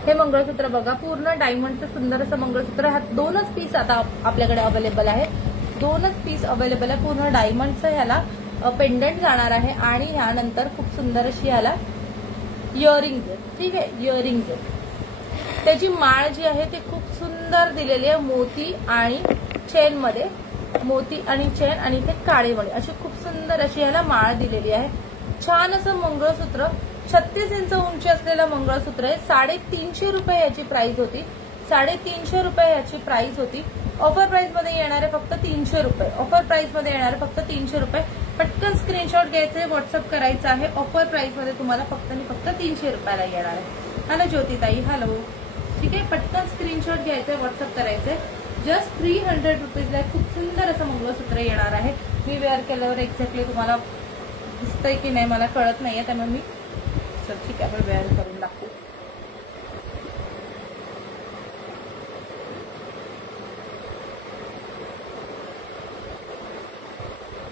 हे मंगळसूत्र बघा, पूर्ण डायमंडचं सुंदर असं मंगळसूत्र. ह्यात 2च पीस आता आपल्याकडे अवेलेबल आहे. 2च पीस अवेलेबल आहे. पूर्ण डायमंडचं ह्याला पेंडंट जाणार आहे आणि ह्यानंतर खूप सुंदर अशी ह्याला इयरिंग्ज आहेत. ठीक आहे, इयरिंग्ज आहेत. त्याची माळ जी आहे ती खूप सुंदर दिलेली आहे, मोती आणि चेन मध्ये. मोती आणि चेन आणि इथे काळे मणी अशी खूप सुंदर अशी ह्याला माळ दिलेली आहे. छान असं मंगळसूत्र. 36 इंच उंची असलेलं मंगळसूत्र आहे. 350 रुपये याची प्राइस होती. 350 रुपये याची प्राइस होती. ऑफर प्राइस मध्ये येणारे फक्त 300 रुपये. ऑफर प्राइस मध्ये येणारे फक्त 300 रुपये. पटकन स्क्रीनशॉट घ्यायचे, व्हॉट्सअप करायचं आहे. ऑफर प्राइस मध्ये तुम्हाला फक्त 300 रुपयाला येणार आहे. हॅलो ज्योतिताई, हॅलो. ठीक आहे, पटकन स्क्रीनशॉट घ्यायचे, व्हॉट्सअप करायचे. जस्ट 300 रुपीजला खूप सुंदर असं मंगळसूत्र येणार आहे. मी वेअर केल्यावर एक्झॅक्टली तुम्हाला दिसतंय की नाही मला कळत नाहीये, त्यामुळे मी ठीक आहे आपण वेअर करून दाखवू.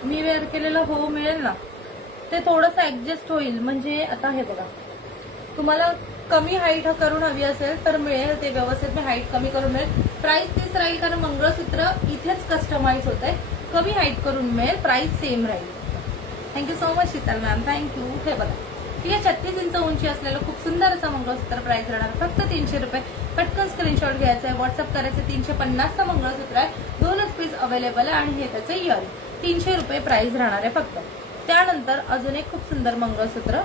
मी वेअर केलेलं हो मिळेल ना, ते थोडंसं ऍडजस्ट होईल. म्हणजे आता हे बघा, तुम्हाला कमी हाईट करून हवी असेल तर मिळेल ते व्यवस्थित. मी हाईट कमी करून मिळेल. प्राइस तीच राहील कारण मंगळसूत्र इथेच कस्टमाइज होत आहे. कमी हाईट करून मिळेल, प्राइस सेम राहील. Thank you so much Sheetal ma'am, thank you. हे बघा, ठीक आहे, 36 इंच उंची असलेलं खूप सुंदर असं मंगळसूत्र, प्राइस राहणार फक्त 300 रुपये. पटकन स्क्रीनशॉट घ्यायचा आहे, व्हॉट्सअप करायचं. 350चं मंगळसूत्र आहे, 2च पीस अवेलेबल आहे आणि हे त्याचं इयरिंग. 300 रुपये प्राइस राहणार आहे फक्त. त्यानंतर अजून एक खूप सुंदर मंगळसूत्र,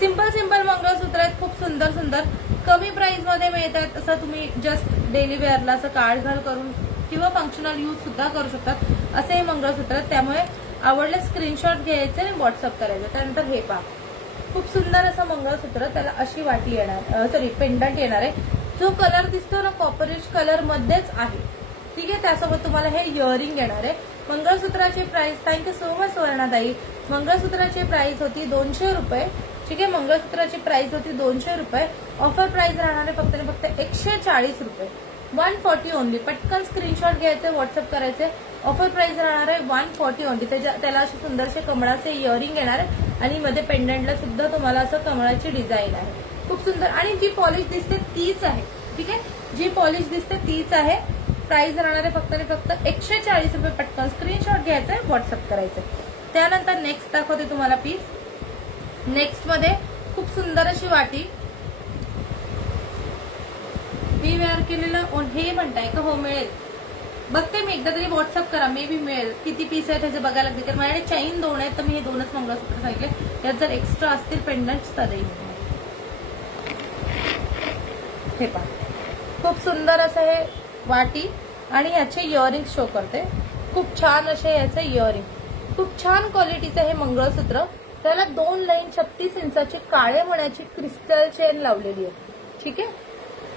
सिंपल मंगळसूत्र आहेत, खूप सुंदर सुंदर, कमी प्राइस मध्ये मिळतात. असं तुम्ही जस्ट डेली वेअरला असं काढ घाल करून किंवा फंक्शनल यूज सुद्धा करू शकतात असे हे मंगळसूत्र आहेत. त्यामुळे आवडले स्क्रीनशॉट घ्यायचे आणि व्हॉट्सअप करायचं. त्यानंतर हे पहा, खूप सुंदर असं मंगळसूत्र, त्याला अशी वाटी येणार, सॉरी पेंडंट येणार आहे. जो कलर दिसतो ना कॉपरेज कलर मध्येच आहे, ठीक आहे. त्यासोबत तुम्हाला हे इयरिंग येणार आहे. मंगळसूत्राची प्राइस, थँक्यू सो मच सुवर्णाताई, मंगळसूत्राची प्राइस होती 200 रुपये, ठीक आहे. मंगळसूत्राची प्राइस होती 200 रुपये. ऑफर प्राइस राहणार आहे फक्त आणि फक्त 140 रुपये, 140 ओनली. पटकन स्क्रीनशॉट घ्यायचे, व्हॉट्सअप करायचे. ऑफर प्राइस राहणार आहे 140 ओनली. त्याला असे सुंदरसे कमळाचे इयरिंग येणार आहे आणि मध्ये पेंडंटला सुद्धा तुम्हाला असं कमळाची डिझाईन आहे, खूप सुंदर. आणि जी पॉलिश दिसते तीच आहे, ठीक आहे, जी पॉलिश दिसते तीच आहे. प्राइस राहणार आहे फक्त आणि फक्त 140 रुपये. पटकन स्क्रीनशॉट घ्यायचा, व्हॉट्सअप करायचं. त्यानंतर नेक्स्ट दाखवते तुम्हाला पीस. नेक्स्ट मध्ये खूप सुंदर अशी वाटी, मी वेअर केलेलं हे म्हणताय का? हो मिळेल, बघते मी, एकदा तरी व्हॉट्सअप करा, मे बी मिळेल. किती पीस आहे त्याचे बघायला लागते, कारण माझ्याकडे चैन 2 आहेत, तर मी हे 2च मंगळसूत्र सांगितले. यात जर एक्स्ट्रा असतील पेंडंट्स तर देईल. हे पहा, खूप सुंदर असं हे वाटी आणि याचे इयरिंग शो करते. खूप छान असे याचे इयरिंग, खूप छान क्वालिटीचं हे मंगळसूत्र. त्याला 2 लाईन 36 इंचाची काळे मण्याची क्रिस्टल चेन लावलेली आहे, ठीक आहे.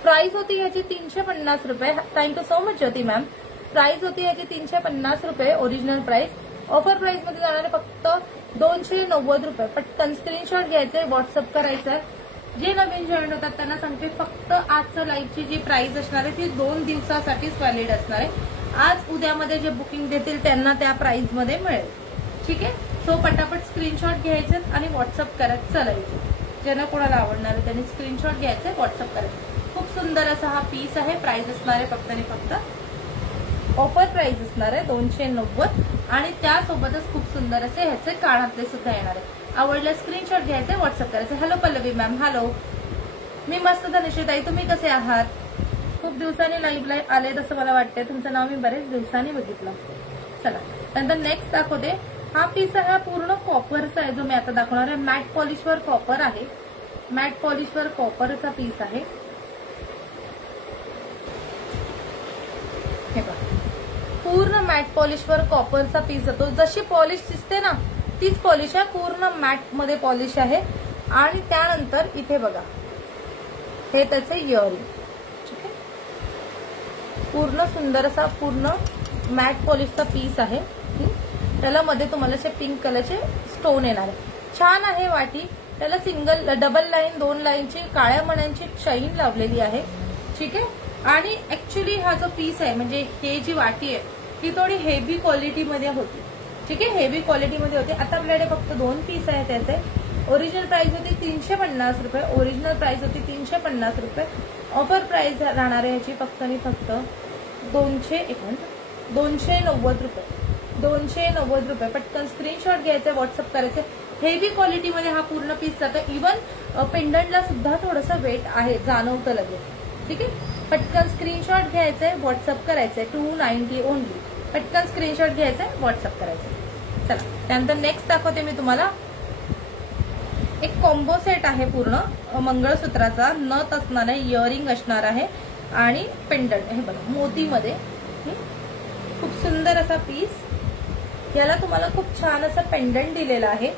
प्राइस होती याची 350 रुपये. थँक्यू सो मच ज्योती मॅम. प्राइस होती याची 350 रुपये ओरिजिनल प्राइस. ऑफर प्राइस मध्ये जाणारे फक्त 290 रुपये. पटकन स्क्रीनशॉट घ्यायचे, व्हॉट्सअप करायचं. जे नवीन जॉईन होतात त्यांना सांगते, फक्त आजचं लाईव्हची जी प्राइस असणार आहे ती 2 दिवसासाठीच व्हॅलिड असणार आहे. आज उद्यामध्ये जे बुकिंग देतील त्यांना त्या प्राइस मध्ये मिळेल, ठीक आहे. सो पटापट स्क्रीनशॉट घ्यायचे आणि व्हॉट्सअप करत चालायचं. ज्यांना कोणाला आवडणार आहे त्यांनी स्क्रीनशॉट घ्यायचे, व्हॉट्सअप करायचं. खूप सुंदर असा हा पीस आहे. प्राइस असणार आहे फक्त आणि फक्त, ऑफर प्राइस असणार आहे 290 आणि त्यासोबतच खूप सुंदर असे ह्याचे कानातले सुद्धा येणार आहे. आवडलं स्क्रीनशॉट घ्यायचे, व्हॉट्सअप करायचे. हॅलो पल्लवी मॅम, हॅलो, मी मस्त धनश्रीताई, तुम्ही कसे आहात? खूप दिवसांनी लाईव्हला आले तसं मला वाटतंय, तुमचं नाव मी बरेच दिवसांनी बघितलं. चला, नंतर नेक्स्ट दाखवते. हा पीस आहे, हा पूर्ण कॉपरचा आहे जो मी आता दाखवणार आहे. मॅट पॉलिशवर कॉपर आहे, मॅट पॉलिशवर कॉपरचा पीस आहे. हे बघा, पूर्ण मॅट पॉलिशवर कॉपरचा पीस जातो. जशी पॉलिश दिसते ना तीच पॉलिश आहे, पूर्ण मॅट मध्ये पॉलिश आहे. आणि त्यानंतर इथे बघा, हे त्याचे इयरिंग, ठीक आहे. पूर्ण सुंदर असा पूर्ण मॅट पॉलिशचा पीस आहे. त्याला मध्ये तुम्हाला असे पिंक कलरचे स्टोन येणार आहे. छान आहे वाटी. त्याला सिंगल डबल लाईन 2 लाईनची काळ्या मण्यांची चैन लावलेली आहे, ठीक आहे. आणि ऍक्च्युली हा जो पीस आहे म्हणजे हे जी वाटी आहे ती थोडी हेवी क्वालिटीमध्ये होती, ठीक आहे, हेवी क्वालिटीमध्ये होती. आता आपल्याकडे फक्त 2 पीस आहे त्याचे. ओरिजिनल प्राइस होती 350 रुपये, ओरिजिनल प्राइस होती 350 रुपये. ऑफर प्राइस राहणार आहे याची फक्त आणि फक्त 290 रुपये, 290 रुपये. पटकन स्क्रीनशॉट घ्यायचे, व्हॉट्सअप करायचे. हेवी क्वालिटीमध्ये हा पूर्ण पीस जातो. इव्हन पेंडंटला सुद्धा थोडंसं वेट आहे, जाणवतं लगेच, ठीक आहे. पटकन स्क्रीनशॉट घ्यायचे, व्हॉट्सअप करायचे. 290 ओनली. पटकन स्क्रीनशॉट घ्यायचे, व्हॉट्सअप करायचे. चला, त्यानंतर नेक्स्ट दाखवते मी तुम्हाला. एक कॉम्बो सेट आहे पूर्ण मंगळसूत्राचा, नथ असणार आहे, इयरिंग असणार आहे आणि पेंडंट. हे बघा, मोतीमध्ये खूप सुंदर असा पीस. याला तुम्हाला खूप छान असं पेंडंट दिलेलं आहे.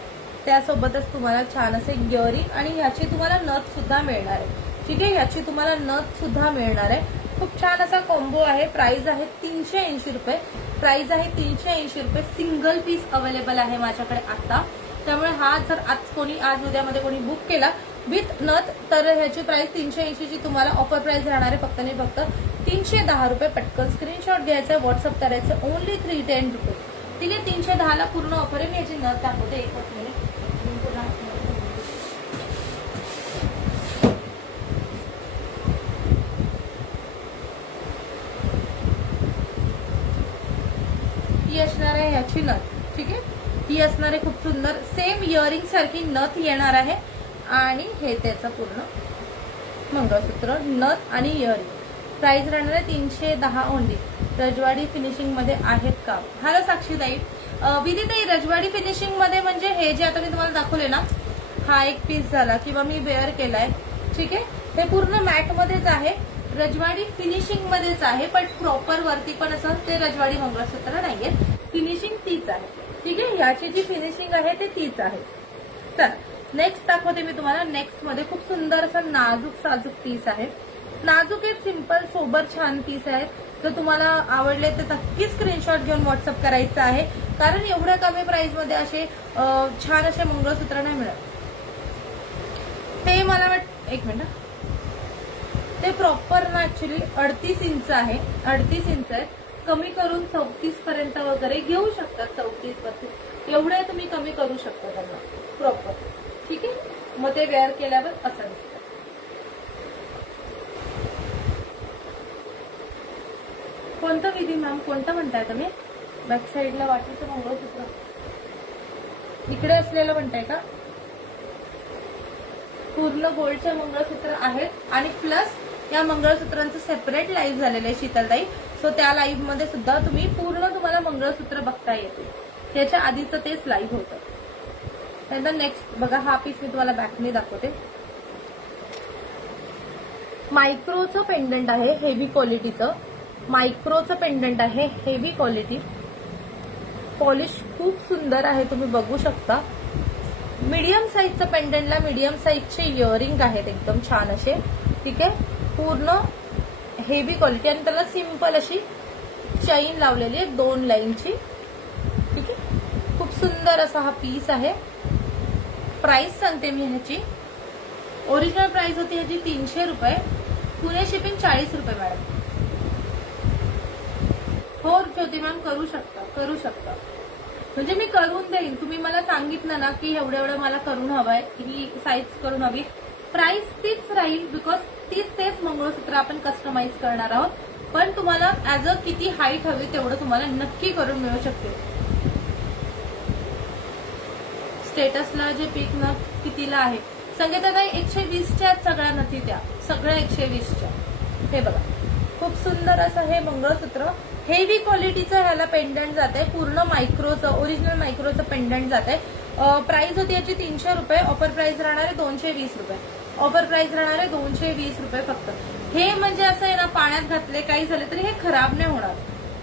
त्यासोबतच तुम्हाला छान असे इयरिंग आणि याची तुम्हाला नथ सुद्धा मिळणार आहे, ठीक आहे. याची तुम्हाला नथ सुद्धा मिळणार आहे. खूप छान असा कॉम्बो आहे. प्राइस आहे 380 रुपये. प्राइस आहे 380 रुपये. सिंगल पीस अवेलेबल आहे माझ्याकडे आता. त्यामुळे हा जर आज उद्यामध्ये कोणी बुक केला विथ नथ तर ह्याची प्राइस 380ची तुम्हाला ऑफर प्राइस राहणार आहे फक्त आणि फक्त 310 रुपये. पटकन स्क्रीनशॉट घ्यायचा, व्हॉट्सअप करायचं. ओनली 310 रुपये. ठीक आहे, 310ला पूर्ण ऑफर आहे. मी याची नथ दाखवते एकच मिनिट. ह्याची नथ, ठीक आहे, ही असणार आहे खूप सुंदर सेम इयरिंग सारखी नथ येणार आहे आणि हे त्याचं पूर्ण मंगळसूत्र, नथ आणि इयरिंग. प्राइस राहणार आहे 310 ओनली. रजवाडी फिनिशिंग मध्ये आहेत का? हॅलो साक्षीताई, विधीताई रजवाडी फिनिशिंग मध्ये म्हणजे हे जे आता मी तुम्हाला दाखवले ना, हा एक पीस झाला किंवा मी वेअर केलाय, ठीक आहे, हे पूर्ण मॅट मध्येच आहे, रजवाडी फिनिशिंग मध्येच आहे, पण प्रॉपर वरती पण असं ते रजवाडी मंगळसूत्र नाहीये, फिनिशिंग तीच आहे, ठीक आहे, याची जी फिनिशिंग आहे ते तीच आहे. चला नेक्स्ट दाखवते मी तुम्हाला. नेक्स्ट मध्ये खूप सुंदर असं नाजूक साजूक पीस आहे. नाजूक एक सिंपल सोबर छान पीस आहे. जर तुम्हाला आवडले तर नक्की स्क्रीनशॉट घेऊन व्हॉट्सअप करायचं आहे, कारण एवढ्या कमी प्राइस मध्ये असे छान असे मंगळसूत्र नाही मिळत. ते मला एक मिनिट, ते प्रॉपर ना ऍक्च्युली 38 इंच आहे, 38 इंच आहे, कमी करून 34 पर्यंत वगैरे घेऊ शकतात, 34-35 एवढे तुम्ही कमी करू शकता त्यांना प्रॉपर, ठीक आहे. मग ते वेअर केल्यावर असं दिसतं. कोणतं विधी मॅम, कोणतं म्हणताय तुम्ही? बॅक साईडला वाटतं मंगळसूत्र इकडे असलेलं म्हणताय का? पूर्ण गोल्डचे मंगळसूत्र आहेत आणि प्लस या मंगळसूत्रांचं सेपरेट लाईव्ह झालेलं आहे शीतलताई, सो त्या लाईव्ह मध्ये सुद्धा तुम्ही पूर्ण तुम्हाला मंगळसूत्र बघता येते. त्याच्या आधीचं तेच लाईव्ह होतं. त्यानंतर नेक्स्ट बघा, हा पीस मी तुम्हाला बॅकने दाखवते. मायक्रोचं पेंडंट आहे, हेवी क्वालिटीचं मायक्रोचं पेंडंट आहे, हेवी क्वालिटी, पॉलिश खूप सुंदर आहे, तुम्ही बघू शकता. मीडियम साईजचं पेंडंटला मीडियम साईजचे इयरिंग आहेत, एकदम छान असे, ठीक आहे, पूर्ण हेवी क्वालिटी आणि त्याला सिंपल अशी चैन लावलेली आहे 2 लाईनची, ठीक आहे. खूप सुंदर असा हा पीस आहे. प्राइस सांगते मी ह्याची. ओरिजिनल प्राइस होती ह्याची 300 रुपये, पुणे शिपिंग 40 रुपये मॅडम. हो ज्योती मॅम, करू शकता म्हणजे मी करून देईन. तुम्ही मला सांगितलं ना की एवढं मला करून हवंय, ही साईज करून हवी, प्राइस तीच राहील, बिकॉज तेच मंगळसूत्र आपण कस्टमाइज करणार आहोत. पण तुम्हाला ऍज अ किती हाईट हवी तेवढं तुम्हाला नक्की करून मिळू शकते. स्टेटसला जे पीक न कितीला आहे संगीता 120च्या सगळ्या नथी, त्या सगळ्या 120च्या. हे बघा खूप सुंदर असं हे मंगळसूत्र, हेवी क्वालिटीचं ह्याला पेंडंट जात आहे, पूर्ण मायक्रोचं ओरिजिनल मायक्रोचं पेंडंट जात आहे. प्राइस होती याची 300 रुपये, ऑफर प्राइस राहणार आहे 220 रुपये, ऑफर प्राइस राहणार आहे 220 रुपये फक्त. हे म्हणजे असं आहे ना, पाण्यात घातले काही झाले तरी हे खराब नाही होणार,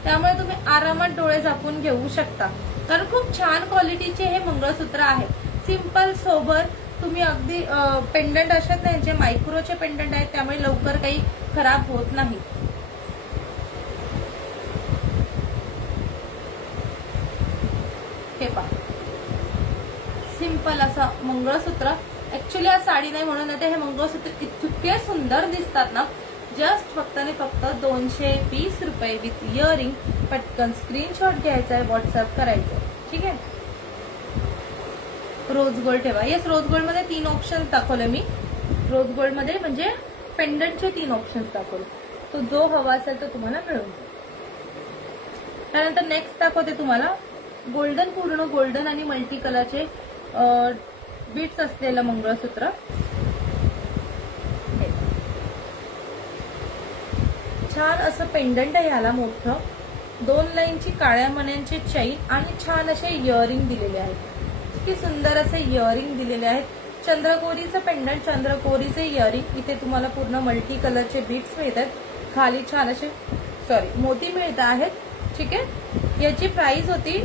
त्यामुळे तुम्ही आरामात डोळे झाकून घेऊ शकता, कारण खूप छान क्वालिटीचे हे मंगळसूत्र आहे. सिंपल सोबर, तुम्ही अगदी पेंडंट असत नाही, जे मायक्रोचे पेंडंट आहेत त्यामुळे लवकर काही खराब होत नाही. हे पहा, सिंपल असं मंगळसूत्र. ऍक्च्युली आज साडी नाही म्हणून येते, हे मंगळसूत्र इतके सुंदर दिसतात ना. जस्ट फक्त आणि फक्त 220 रुपये विथ इयरिंग. पटकन स्क्रीनशॉट घ्यायचा आहे, व्हॉट्सअप करायचं, ठीक आहे. रोज गोल्ड ठेवा. येस, रोज गोल्ड मध्ये 3 ऑप्शन्स दाखवले मी. रोज गोल्ड मध्ये म्हणजे पेंडंटचे 3 ऑप्शन्स दाखवले, तो जो हवा असेल तो तुम्हाला मिळून जाईल. त्यानंतर नेक्स्ट दाखवते तुम्हाला गोल्डन, पूर्ण गोल्डन आणि मल्टी कलरचे बीट्स असलेलं मंगळसूत्र. छान असं पेंडंट आहे याला, मोठं 2 लाईनची काळ्या मण्यांची चैन आणि छान असे इयरिंग दिलेले आहेत. किती सुंदर असे इयरिंग दिलेले आहेत. चंद्रकोरीचं पेंडंट, चंद्रकोरीचे इयरिंग. इथे तुम्हाला पूर्ण मल्टी कलरचे बीट्स मिळतात, खाली छान असे मोती मिळत आहेत, ठीक आहे. याची प्राइस होती,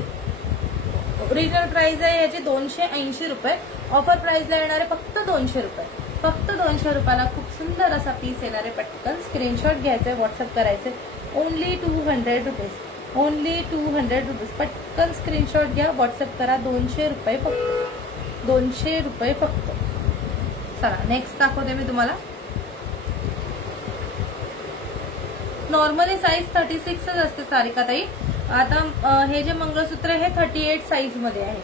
ओरिजिनल प्राइस आहे याची 280 रुपये, ऑफर प्राइसला येणार आहे फक्त 200 रुपये. फक्त 200 रुपयाला खूप सुंदर असा पीस येणार आहे. पटकन स्क्रीनशॉट घ्यायचा, व्हॉट्सअप करायचे. Only 200 rupees, only 200 rupees. पटकन स्क्रीनशॉट घ्या, व्हॉट्सअप करा. 200 रुपये फक्त, 200 रुपये फक्त. चला नेक्स्ट दाखवते मी तुम्हाला. नॉर्मली साईज 36च असते सारिकाताई. आता हे जे मंगळसूत्र आहे हे 38 साईज मध्ये आहे,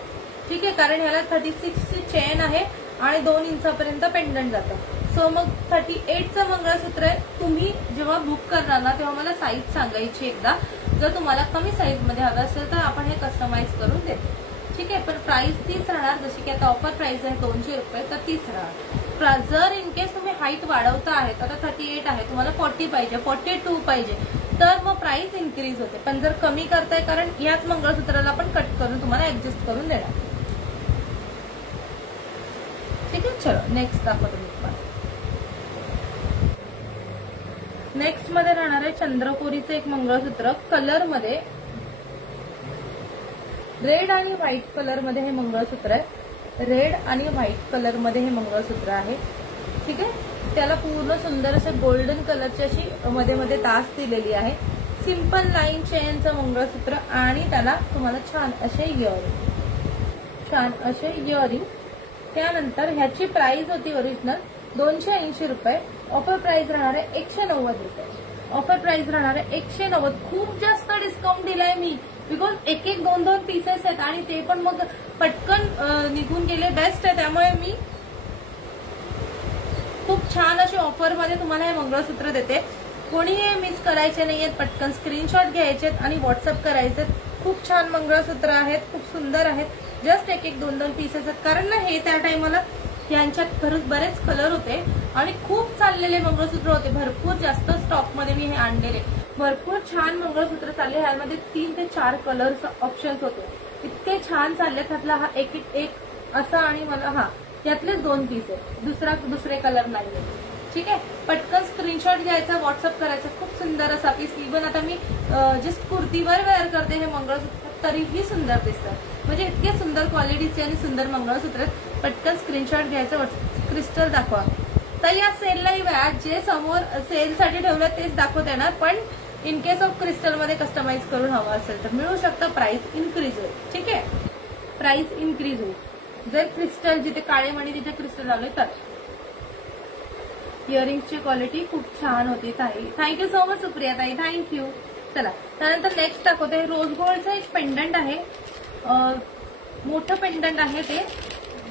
ठीक आहे, कारण ह्याला 36ची चेन आहे आणि 2 इंचापर्यंत पेंडंट जातं. सो मग 38चं मंगळसूत्र आहे. तुम्ही जेव्हा बुक करणार ना तेव्हा मला साईज सांगायची एकदा. जर तुम्हाला कमी साईज मध्ये हवं असेल तर आपण हे कस्टमाइज करून देतो. ठीक आहे, पण प्राइस 30 राहणार. जशी की आता ऑफर प्राइस आहे 200 रुपये, तर 30 राहणार. जर इन केस तुम्ही हाईट वाढवता आहेत, आता 38 आहे, तुम्हाला 40 पाहिजे, 42 पाहिजे, तर मग प्राइस इन्क्रीज होते. पण जर कमी करताय, कारण याच मंगळसूत्राला आपण कट करून तुम्हाला ऍडजस्ट करून देणार. ठीक आहे, चलो नेक्स्ट दाखवतो मी तुम्हाला. नेक्स्ट मध्ये राहणार आहे चंद्रकोरीचं एक मंगळसूत्र. कलर मध्ये रेड आणि व्हाईट कलर मध्ये हे मंगळसूत्र आहे. रेड आणि व्हाईट कलर मध्ये हे मंगळसूत्र आहे. ठीक आहे, त्याला पूर्ण सुंदर असे गोल्डन कलरची अशी मध्ये मध्ये तास दिलेली आहे. सिंपल लाईन चेनचं मंगळसूत्र आणि त्याला तुम्हाला छान असे इयरिंग. त्यानंतर ह्याची प्राइस होती ओरिजिनल 280 रुपये. ऑफर प्राइस राहणार आहे 190 रुपये. ऑफर प्राइस राहणार आहे 190. खूप जास्त डिस्काउंट दिलाय मी, बिकॉज एक एक 2-2 पीसेस आहेत आणि ते पण मग पटकन निघून गेले. बेस्ट आहे, त्यामुळे मी खूप छान अशी ऑफर मध्ये तुम्हाला हे मंगळसूत्र देते. कोणीही मिस करायचे नाहीयेत, पटकन स्क्रीनशॉट घ्यायचे आणि व्हॉट्सअप करायचे. खूप छान मंगळसूत्र आहेत, खूप सुंदर आहेत. जस्ट एक एक 2-2 पीसेस आहेत, कारण ना हे त्या टाइमला यांच्यात खरंच बरेच कलर होते आणि खूप चाललेले मंगळसूत्र होते. भरपूर जास्त स्टॉक मध्ये मी हे आणलेले. भरपूर छान मंगळसूत्र चालले. ह्यामध्ये 3 ते 4 कलर्स ऑप्शन्स होते. इतके छान चालले. त्यातला हा एक असा आणि मला हा यातलेच 2 पीस आहे. दुसरे कलर नाहीये. ठीक आहे, पटकन स्क्रीनशॉट घ्यायचा, व्हॉट्सअप करायचा. खूप सुंदर असा पीस. इव्हन आता मी जस्ट कुर्तीवर वेअर करते हे मंगळसूत्र, तरीही सुंदर दिसतात. म्हणजे इतके सुंदर क्वालिटीचे आणि सुंदर मंगळसूत्र आहेत. पटकन स्क्रीनशॉट घ्यायचा, क्रिस्टल दाखवा. तर या सेलला व्या जे समोर सेलसाठी ठेवलं तेच दाखवत येणार, पण इन केस ऑफ क्रिस्टल मध्ये कस्टमाइज करून हवं असेल तर मिळू शकतं. प्राइस इन्क्रीज होईल. ठीक आहे, प्राइस इन्क्रीज होईल जर क्रिस्टल जिथे काळे मणी तिथे क्रिस्टल लावले तर. इयरिंग्सची क्वालिटी खूप छान होती ताई. थँक्यू सो मच सुप्रिया ताई, थँक्यू. चला, त्यानंतर नेक्स्ट दाखवते. रोज गोल्डचं एक पेंडंट आहे. मोठं पेंडंट आहे ते.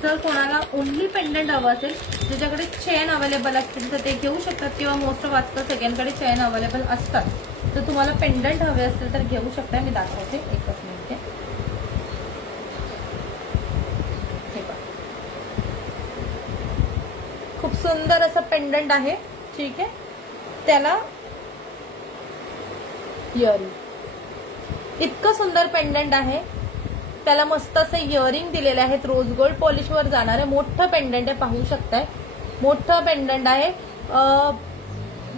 जर कोणाला ओनली पेंडंट हवं असेल, ज्याच्याकडे चेन अवेलेबल असतील तर ते घेऊ शकतात, किंवा मोस्ट ऑफ आजकाल सगळ्यांकडे चेन अवेलेबल असतात. तर तुम्हाला पेंडंट हवे असतील तर घेऊ शकता. मी दाखवते एकच मिनिट. खूप सुंदर असं पेंडंट आहे. ठीक आहे, त्याला इयरिंग. इतकं सुंदर पेंडंट आहे. त्याला मस्त असे इयरिंग दिलेले आहेत. रोज गोल्ड पॉलिशवर जाणार आहे. मोठं पेंडंट आहे, पाहू शकताय. मोठं पेंडंट आहे.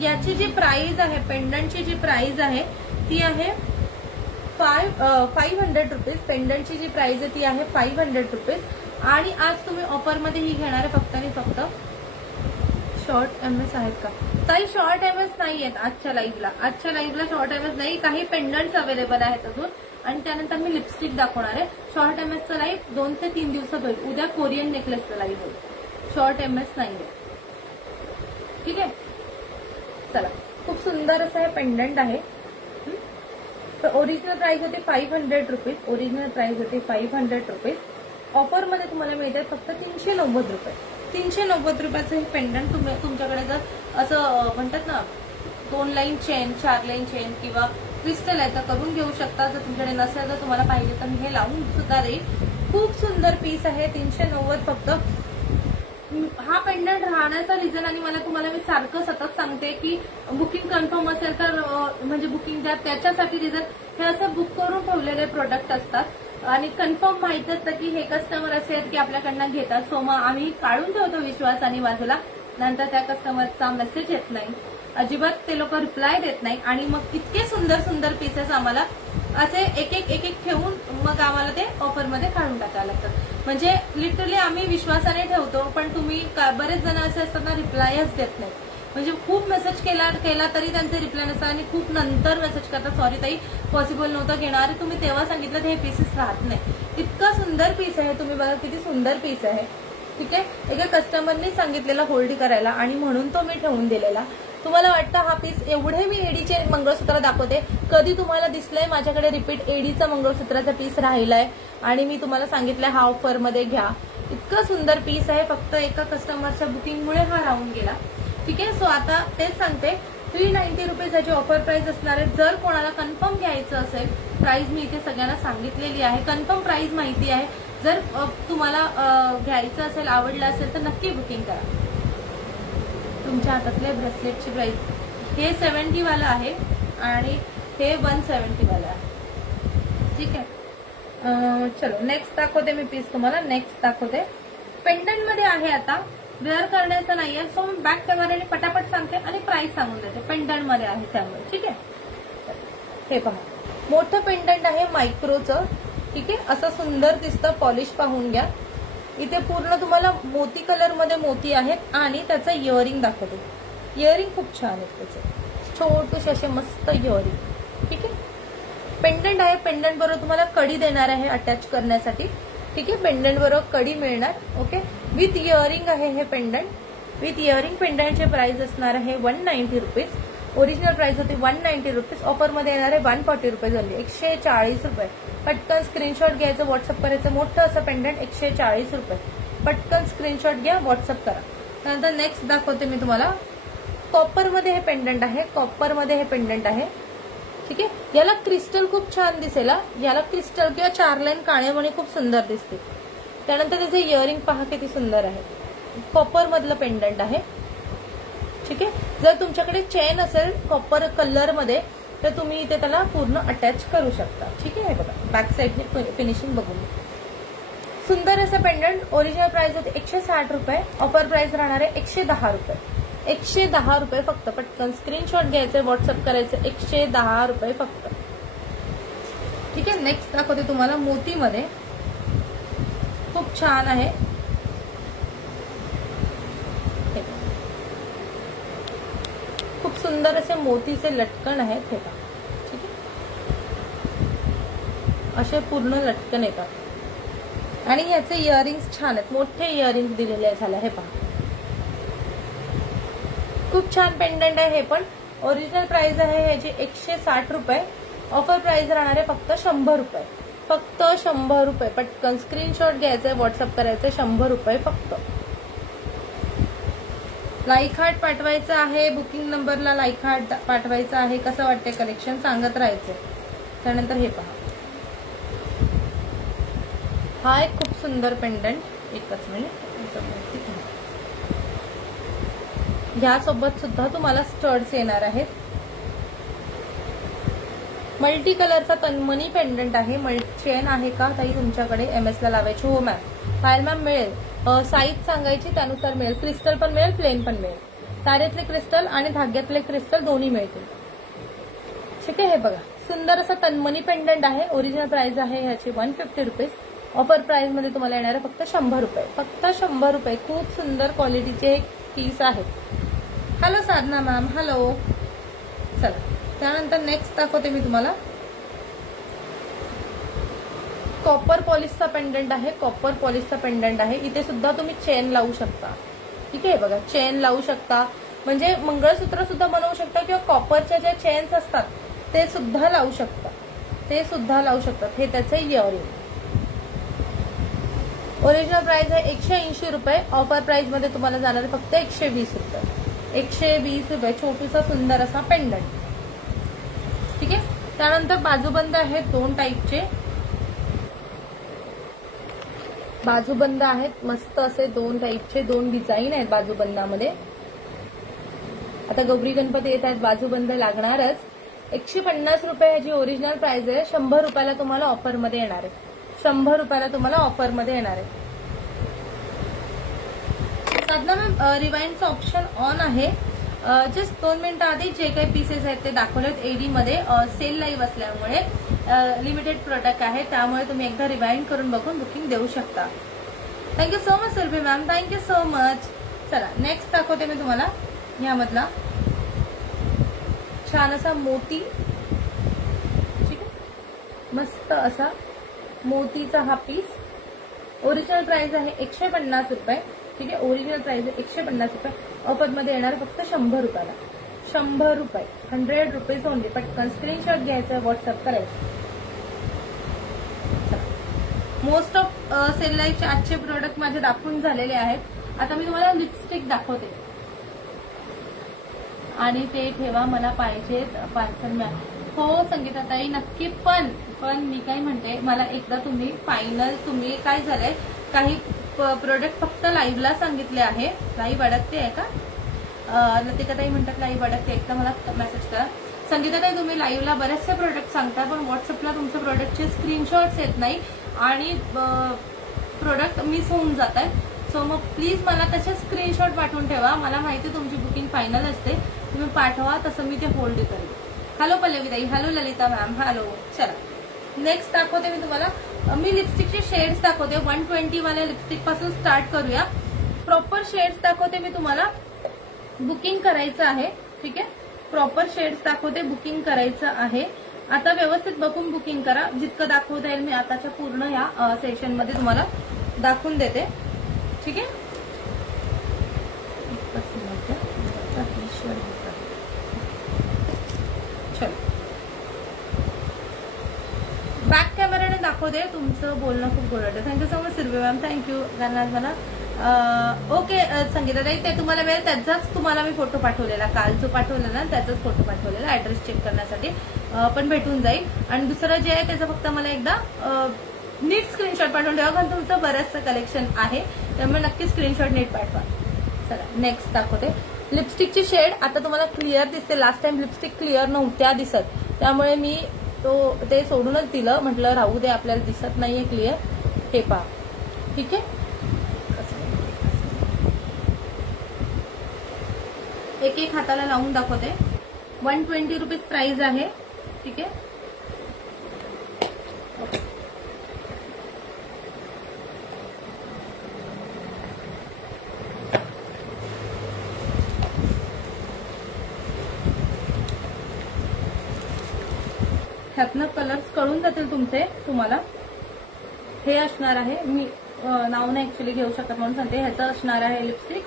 याची जी प्राइस आहे, पेंडंटची जी प्राइस आहे ती आहे 500 रुपीज. पेंडंटची जी प्राइस आहे ती आहे 500 रुपीज. आणि आज तुम्ही ऑफरमध्ये ही घेणार आहे फक्त आणि फक्त. शॉर्ट एमएस आहेत का ताई? शॉर्ट एमएस नाही आहेत आजच्या लाईव्हला शॉर्ट एमएस नाही. काही पेंडंट्स अवेलेबल आहेत अजून. आणि त्यानंतर मी लिपस्टिक दाखवणार आहे. शॉर्ट एमएसचं लाईव्ह 2 ते 3 दिवसात होईल. उद्या कोरियन नेकलेसचं लाईव्ह होईल. शॉर्ट एमएस नाहीये. ठीक आहे, चला. खूप सुंदर असं हे पेंडंट आहे. तर ओरिजिनल प्राइस होते 500 रुपीज. ओरिजिनल प्राइस होते 500 रुपीज. ऑफरमध्ये तुम्हाला मिळतात फक्त 390 रुपये. 390 रुपयाचं हे पेंडंट तुमच्याकडे जर असं म्हणतात ना 2 लाईन चेन, 4 लाईन चेन किंवा क्रिस्टल आहे तर करून घेऊ शकता. जर तुमच्याकडे नसेल तर तुम्हाला पाहिजे तर मी हे लावून सुद्धा देईल. खूप सुंदर पीस आहे. 390 फक्त. हा पेंडंट राहण्याचा रिझन आणि तुम्हाला मी सारखं सतत सांगते की बुकिंग कन्फर्म असेल तर म्हणजे बुकिंग द्या, त्याच्यासाठी रिझन हे असं बुक करून ठेवलेले प्रोडक्ट असतात आणि कन्फर्म माहित असतं की हे कस्टमर असे आहेत की आपल्याकडनं घेतात. सो मग आम्ही काढून ठेवतो विश्वासाने बाजूला. नंतर त्या कस्टमरचा मेसेज येत नाही, अजिबात ते लोक रिप्लाय देत नाही. आणि मग इतके सुंदर सुंदर पीसेस आम्हाला असे एक एक ठेवून मग आम्हाला ते ऑफरमध्ये काढून टाकायला लागतात. म्हणजे लिटरली आम्ही विश्वासाने ठेवतो, पण तुम्ही बरेच जण असे असतात ना रिप्लायच देत नाही. म्हणजे खूप मेसेज केला तरी त्यांचे रिप्लाय नसतात आणि खूप नंतर मेसेज करतात, सॉरी ताई पॉसिबल नव्हतं घेणार, तुम्ही तेव्हा सांगितलं हे पीसेस राहत नाही. इतकं सुंदर पीस आहे. तुम्ही बघा किती सुंदर पीस आहे. ठीक आहे, एका कस्टमरनी सांगितलेला होल्ड करायला आणि म्हणून तो मी ठेवून दिलेला. तुम्हाला वाटतं हा पीस एवढे मी एडीचे मंगळसूत्र दाखवते, कधी तुम्हाला दिसलंय माझ्याकडे रिपीट एडीचा मंगळसूत्राचा पीस राहिलाय आणि मी तुम्हाला सांगितलंय हा ऑफरमध्ये घ्या. इतकं सुंदर पीस आहे, फक्त एका कस्टमरच्या बुकिंगमुळे हा राहून गेला. ठीक आहे. सो आता तेच सांगते, 390 रुपीज याची ऑफर प्राइस असणार आहे. जर कोणाला कन्फर्म घ्यायचं असेल, प्राइस मी इथे सगळ्यांना सांगितलेली आहे, कन्फर्म प्राइस माहिती आहे. जर तुम्हाला घ्यायचं असेल, आवडलं असेल तर नक्की बुकिंग करा. तुमच्या हातातल्या ब्रेसलेटची प्राइस हे 70 वाला आहे आणि हे 170 वाला आहे. ठीक आहे. चलो नेक्स्ट दाखवते मी पीस तुम्हाला. नेक्स्ट दाखवते पेंडंट मध्ये आहे. आता वेअर करण्याचं नाहीये, सो मी बॅक कव्हर पटापट सांगते आणि प्राइस सांगून देते. पेंडंट मध्ये आहे त्यामुळे. ठीक आहे. हे पहा, मोठं पेंडंट आहे मायक्रोचं. ठीक आहे. असं सुंदर दिसतं, पॉलिश पाहून घ्या. इथे पूर्ण तुम्हाला मोती कलर मध्ये मोती आहेत आणि त्याचं इयरिंग दाखवते. इयरिंग खूप छान आहे त्याचे, छोटूशे असे मस्त इयरिंग. ठीक आहे. पेंडंट आहे. पेंडंट बरोबर तुम्हाला कडी देणार आहे अटॅच करण्यासाठी. ठीक आहे. पेंडंट बरोबर कडी मिळणार. ओके. विथ इयरिंग आहे हे पेंडंट. विथ इयरिंग पेंडंटचे प्राइस असणार आहे 190 रुपीज. ओरिजिनल प्राइस होती 190 रुपीज. ऑफर मध्ये येणार आहे 140 रुपये झाली, 140 रुपये. पटकन स्क्रीनशॉट घ्यायचं, व्हॉट्सअप करायचं. मोठं असं पेंडंट 140 रुपये. पटकन स्क्रीनशॉट घ्या, व्हॉट्सअप करा. त्यानंतर नेक्स्ट दाखवते मी तुम्हाला. कॉपर मध्ये हे पेंडंट आहे. कॉपर मध्ये हे पेंडंट आहे. ठीक आहे. याला क्रिस्टल खूप छान दिसेल. याला क्रिस्टल किंवा 4 लाईन काळ्यामणी खूप सुंदर दिसते. त्यानंतर त्याचे इयरिंग पहा किती सुंदर आहे. कॉपर मधलं पेंडंट आहे. ठीक आहे. जर तुमच्याकडे चेन असेल कॉपर कलर मध्ये तर तुम्ही इथे त्याला पूर्ण अटॅच करू शकता. ठीक आहे. बघा बॅक साईडने फिनिशिंग बघून. सुंदर असं पेंडंट. ओरिजिनल प्राइस होते 160 रुपये. ऑफर प्राइस राहणार आहे 110 रुपये. 110 रुपये फक्त. पटकन स्क्रीनशॉट घ्यायचे, व्हॉट्सअप करायचं. 110 रुपये फक्त. ठीक आहे. नेक्स्ट दाखवते तुम्हाला मोतीमध्ये. खूप छान आहे. खूप सुंदर असे मोतीचे लटकन आहेत. हे पहा. ठीक आहे. असे पूर्ण लटकन येतात आणि याचे इयरिंग्स छान आहेत. मोठे इयरिंग्स दिलेले झाले. हे पहा. खूप छान पेंडंट आहे हे पण. ओरिजिनल प्राइस आहे याची 160 रुपये. ऑफर प्राइस राहणार आहे फक्त 100 रुपये. फक्त 100 रुपये. पटकन स्क्रीनशॉट घ्यायचंय, व्हॉट्सअप करायचंय. 100 रुपये फक्त. लाईक हार्ट पाठवायचं आहे. बुकिंग नंबरला लाईक हार्ट पाठवायचं आहे. कसं वाटतंय कलेक्शन सांगत राहायचं. त्यानंतर हे पहा. हा एक खूप सुंदर पेंडंट. एकच मिनिट. यासोबत सुद्धा तुम्हाला स्टड्स येणार आहेत. मल्टी कलरचा तन्मनी पेंडंट आहे. चेन आहे का ताई तुमच्याकडे? MS ला लावायची. हो मॅम. पायल मॅम मिळेल. साईज सांगायची त्यानुसार मिळेल. क्रिस्टल पण मिळेल, प्लेन पण मिळेल. तारेतले क्रिस्टल आणि धाग्यातले क्रिस्टल दोन्ही मिळतील. ठीक आहे. हे बघा सुंदर असं तन्मनी पेंडंट आहे. ओरिजिनल प्राइस आहे याची 150 रुपीज. ऑफर प्राइस मध्ये तुम्हाला येणार आहे फक्त 100 रुपये. फक्त 100 रुपये. खूप सुंदर क्वालिटीचे पीस आहेत. हॅलो साधना मॅम. हॅलो. चला त्यानंतर नेक्स्ट दाखवते मी तुम्हाला. कॉपर पॉलिशचा पेंडंट आहे. कॉपर पॉलिशचा पेंडंट आहे. इथे सुद्धा तुम्ही चेन लावू शकता. ठीक आहे. बघा चेन लावू शकता, म्हणजे मंगळसूत्र सुद्धा बनवू शकता किंवा कॉपरच्या ज्या चेन्स असतात ते सुद्धा लावू शकता. ते सुद्धा लावू शकतात. हे त्याचे इयरिंग. ओरिजिनल प्राइस आहे 180 रुपये. ऑफर प्राइस मध्ये तुम्हाला जाणार आहे फक्त 120 रुपये. 120 रुपये. छोटूसा सुंदर असा पेंडंट. ठीक आहे. त्यानंतर बाजूबंद आहेत 2 टाईपचे. बाजूबंद आहेत मस्त असे 2 टाईपचे. 2 डिझाईन आहेत बाजूबंदामध्ये. आता गौरी गणपती येत आहेत, बाजूबंद लागणारच. 150 रुपये ह्याची ओरिजिनल प्राइस आहे. 100 रुपयाला तुम्हाला ऑफर मध्ये येणार आहे. 100 रुपयाला तुम्हाला ऑफर मध्ये येणार आहे. साधना मॅम रिवाइंडचं ऑप्शन ऑन आहे. जस्ट 2 मिनिटं आधी जे काही पीसेस आहेत ते दाखवलेत एडी मध्ये. सेल लाईव्ह असल्यामुळे लिमिटेड प्रोडक्ट आहे, त्यामुळे तुम्ही एकदा रिवाइंड करून बघून बुकिंग देऊ शकता. Thank you so much Surabhi ma'am. Thank you so much. चला नेक्स्ट दाखवते मी तुम्हाला. यामधला छान असा मोती. ठीक आहे. मस्त असा मोतीचा हा पीस. ओरिजिनल प्राइस आहे 150 रुपये. ठीक आहे. ओरिजिनल प्राइस आहे 150 रुपये. ऑफर मध्ये येणार फक्त 100 रुपयाला. 100 रुपये. 100 रुपीज ओनली. पटकन स्क्रीनशॉट घ्यायचा, व्हॉट्सअप करायचं. मोस्ट ऑफ सेल लाईफचे आजचे प्रोडक्ट माझे दाखवून झालेले आहेत. आता मी तुम्हाला लिपस्टिक दाखवते आणि ते ठेवा, मला पाहिजेत पार्सल मिळालं. हो संगीताताई नक्की. पण मी काय म्हणते, मला एकदा तुम्ही फायनल, तुम्ही काय झालंय, काही प्रोडक्ट फक्त लाईव्हला सांगितले आहे. लाईव्ह अडकते आहे का? लतिकाताई म्हणतात लाईव्ह अडकते, एकदा मला मेसेज करा. संगीताताई तुम्ही लाईव्हला बरेचसे प्रोडक्ट सांगता, पण व्हॉट्सअपला तुमच्या प्रोडक्टचे स्क्रीनशॉट्स येत नाही आणि प्रोडक्ट मिस होऊन जात आहे. सो मग प्लीज मला त्याचे स्क्रीनशॉट पाठवून ठेवा. मला माहिती तुमची बुकिंग फायनल असते, तुम्ही पाठवा, तसं मी ते होल्ड करेन. हॅलो पल्लवीताई, हॅलो ललिता मॅम, हॅलो. चला नेक्स्ट दाखवते मी तुम्हाला. मी लिपस्टिकचे शेड्स दाखवते. 120 वाल्या लिपस्टिक पासून स्टार्ट करूया. प्रॉपर शेड्स दाखवते मी तुम्हाला. बुकिंग करायचं आहे, ठीक आहे. प्रॉपर शेड्स दाखवते, बुकिंग करायचं आहे. आता व्यवस्थित बघून बुकिंग करा. जितकं दाखवता येईल मी आताच्या पूर्ण या सेशन मध्ये तुम्हाला दाखवून देते, ठीक आहे. चलो बॅक कॅमेराने दाखवते. तुमचं बोलणं खूप गोड वाटतं. Thank you so much Sirve ma'am, thank you. कारण आज मला ओके संगीताताई, ते तुम्हाला वेळ त्याचाच तुम्हाला मी फोटो पाठवलेला, काल जो पाठवलेला ना त्याचाच फोटो पाठवलेला ऍड्रेस चेक करण्यासाठी, पण भेटून जाईल. आणि दुसरं जे आहे त्याचं फक्त मला एकदा नीट स्क्रीनशॉट पाठवून ठेवा, कारण तुमचं बरंचसं कलेक्शन आहे, त्यामुळे नक्की स्क्रीनशॉट नीट पाठवा. चला नेक्स्ट दाखवते. लिपस्टिकची शेड आता तुम्हाला क्लिअर दिसते. लास्ट टाइम लिपस्टिक क्लिअर नव्हत्या दिसत, त्यामुळे मी ते सोडूनच दिलं. म्हटलं राहू दे, आपल्याला दिसत नाहीये क्लिअर. हे पहा, ठीक आहे. एक एक हाताला लावून दाखवते. 120 रुपीज प्राइस आहे, ठीक आहे. ह्यातनं कलर्स कळून जातील तुम्हाला. हे असणार आहे, मी नाव नाही ऍक्च्युली घेऊ शकत म्हणून सांगते. ह्याचं असणार आहे लिपस्टिक.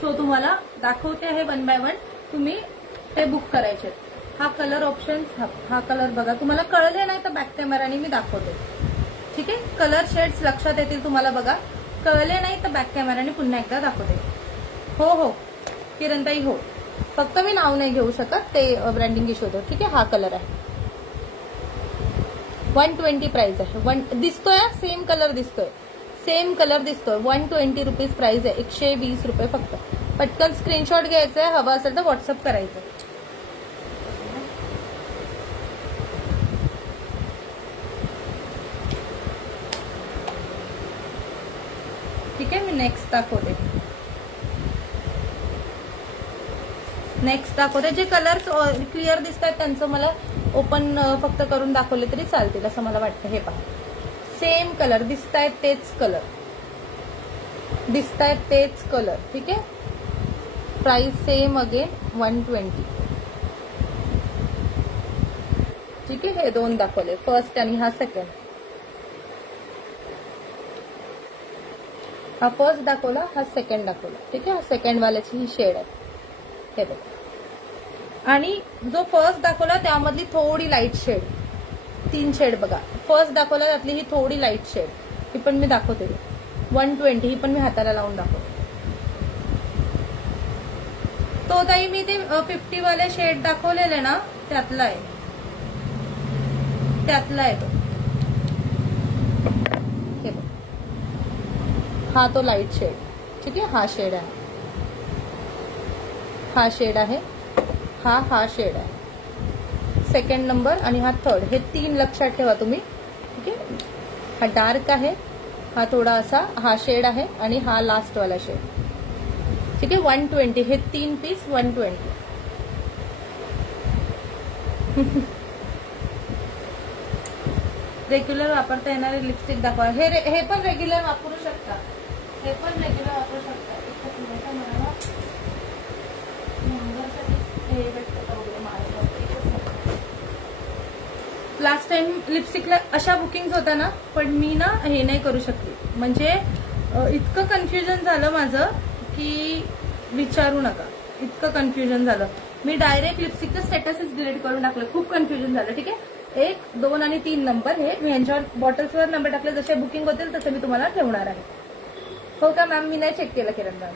सो तुम्हाला दाखवते आहे 1 बाय 1. तुम्ही ते बुक करायचे. हा कलर ऑप्शन, हा कलर बघा. तुम्हाला कळले नाही तर बॅक कॅमेराने मी दाखवते, ठीक आहे. कलर शेड्स लक्षात येतील तुम्हाला. बघा, कळले नाही तर बॅक कॅमेराने पुन्हा एकदा दाखवते. हो किरणताई, हो. फक्त मी नाव नाही घेऊ शकत, ते ब्रँडिंग इश्यू होतं, ठीक आहे. हा कलर आहे. 120 प्राइस आहे. दिसतोय सेम कलर दिसतोय, 120 रुपीज प्राइस आहे. 120 रुपये फक्त. पटकन स्क्रीनशॉट घ्यायचंय, हवा असेल तर व्हॉट्सअप करायचं. ठीक आहे. मी नेक्स्ट दाखवते. जे कलर्स क्लिअर दिसतात त्यांचं मला ओपन फक्त करून दाखवले तरी चालतील असं मला वाटतं. हे पहा, सेम कलर दिसतायत, तेच कलर, ठीक आहे. प्राइस सेम अगेन 120, ठीक आहे. हे 2 दाखवले, फर्स्ट आणि हा सेकंड. हा फर्स्ट दाखवला, हा सेकंड दाखवला, ठीक आहे. हा सेकंड वाल्याची ही शेड आहे, हे बघा. आणि जो फर्स्ट दाखवला त्यामधली थोडी लाईट शेड, 3 शेड बघा. फर्स्ट दाखवला त्यातली ही थोडी लाईट शेड, ही पण मी दाखवते. 120, ही पण मी हाताला लावून दाखवते. तो ताई मी ते 50 वाले शेड दाखवलेले ना, त्यातला आहे तो. हे बघ, हा तो लाईट शेड, ठीक आहे. हा शेड आहे, हा शेड आहे, हा शेड आहे. सेकंड नंबर आणि हा थर्ड, हे 3 लक्षात ठेवा तुम्ही, ठीक आहे. हा डार्क आहे, हा थोडा असा हा शेड आहे आणि हा लास्ट वाला शेड, ठीक आहे. 120, हे 3 पीस 120. रेग्युलर वापरता येणारे लिपस्टिक दाखवा. हे पण रेग्युलर वापरू शकता, लास्ट टाइम लिपस्टिकला अशा बुकिंग होता ना, पण मी ना हे नाही करू शकली. म्हणजे इतकं कन्फ्युजन झालं माझं की विचारू नका. इतकं कन्फ्युजन झालं, मी डायरेक्ट लिपस्टिकचं स्टेटसच डिलीट करून टाकलं. खूप कन्फ्युजन झालं, ठीक आहे. 1, 2 आणि 3 नंबर हे मी यांच्यावर बॉटल्सवर नंबर टाकले, जसे बुकिंग होतील तसे मी तुम्हाला ठेवणार आहे. हो का मॅम? मी नाही चेक केलं किरण मॅम.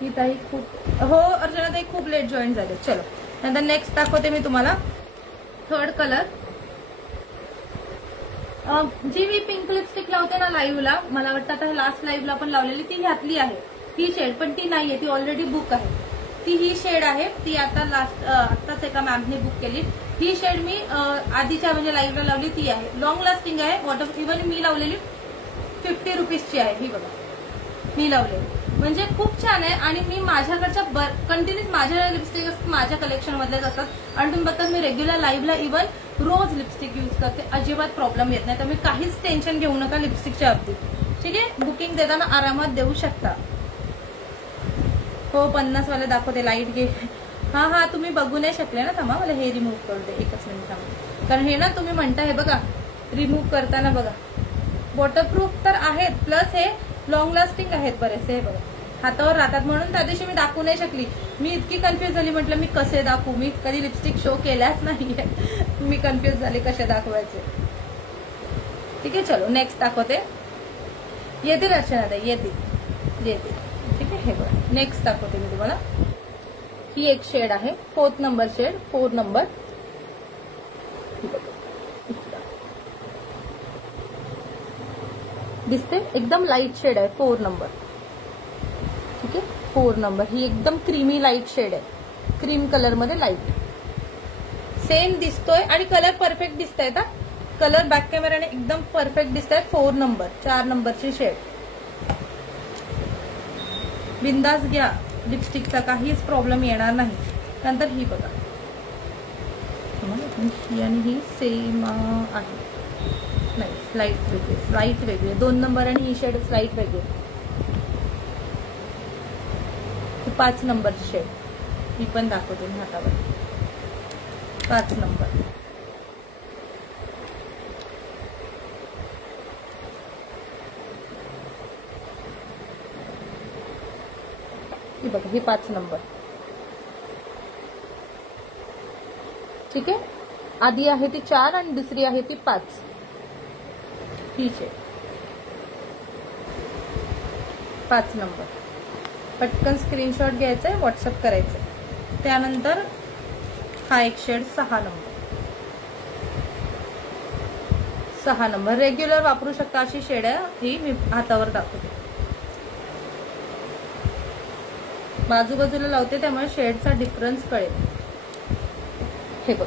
ही ताई खूप, हो अर्चना ताई खूप लेट जॉईन झाले. चलो नंतर नेक्स्ट दाखवते मी तुम्हाला. थर्ड कलर, जी मी पिंक लिपस्टिक लावते ना लाईव्हला, मला वाटतं आता लास्ट लाईव्हला पण लावलेली, ती घातली आहे ही शेड, पण ती नाहीये, ती ऑलरेडी बुक आहे. ती ही शेड आहे, ती आता आताच एका मॅमने बुक केली. ही शेड मी आधीच्या म्हणजे लाईव्हला लावली ती आहे, लॉंग लास्टिंग आहे. वॉटर इव्हन मी लावलेली 50 रुपीजची आहे. ही बघा मी लावलेली, म्हणजे खूप छान आहे. आणि मी माझ्याकडच्या कंटिन्यूस माझ्या लिपस्टिक माझ्या कलेक्शन मधलेच असतात. आणि तुम्ही बघता मी रेग्युलर लाईव्हला इव्हन रोज लिपस्टिक यूज करते, अजिबात प्रॉब्लेम येत नाही. तर मी काहीच टेन्शन घेऊ नका लिपस्टिकच्या बाबतीत. ठीक आहे, बुकिंग देताना आरामात देऊ शकता. हो 50 वाले दाखवते, लाईट घे. हा तुम्ही बघू नाही शकले ना, थांबा मला हे रिमूव्ह करू दे एकच मिनिट थांबा. कारण हे ना तुम्ही म्हणता हे बघा रिमूव्ह करताना बघा वॉटरप्रूफ तर आहेत, प्लस हे लॉंग लास्टिंग आहेत बरेचसे. हे बघा हातावर राहतात, म्हणून त्या दिवशी मी दाखवू नाही शकली. मी इतकी कन्फ्युज झाली, म्हटलं मी कसे दाखवू, मी कधी लिपस्टिक शो केल्याच नाहीये. मी कन्फ्युज झाले कसे दाखवायचे. ठीक आहे चलो नेक्स्ट दाखवते. येतील अर्चना ताई, येतील. ठीक आहे, हे बघा नेक्स्ट दाखवते मी तुम्हाला. ही एक शेड आहे, 4th नंबर शेड, 4 नंबर. दिसते एकदम लाईट शेड आहे, 4 नंबर. ठीक आहे 4 नंबर. ही एकदम क्रीमी लाईट शेड आहे, क्रीम कलर मध्ये लाईट. सेम दिसतोय आणि कलर परफेक्ट दिसत आहेत. कलर बॅक कॅमेराने एकदम परफेक्ट दिसत आहे. 4 नंबर, 4 नंबरची शेड. बिंदास घ्या, लिपस्टिकचा काहीच प्रॉब्लेम येणार नाही. नंतर ही बघा, ही आणि ही सेम आहे, नाही लाईट वेगळी, 2 नंबर आणि ही शेड लाईट वेगळी. 5 नंबरची शेड, ही पण दाखवते मी हातावर. 5 नंबर. ही बघा ही 5 नंबर. ठीक आहे, आधी आहे ती 4 आणि दुसरी आहे ती 5. ही शेड 5 नंबर. पटकन स्क्रीनशॉट घ्यायचा आहे, व्हॉट्सअप करायचंय. त्यानंतर हा एक शेड 6 नंबर. 6 नंबर रेग्युलर वापरू शकता अशी शेड आहे ही. मी हातावर दाखवते, बाजूबाजूला लावते त्यामुळे शेडचा डिफरन्स कळेल. हे बघ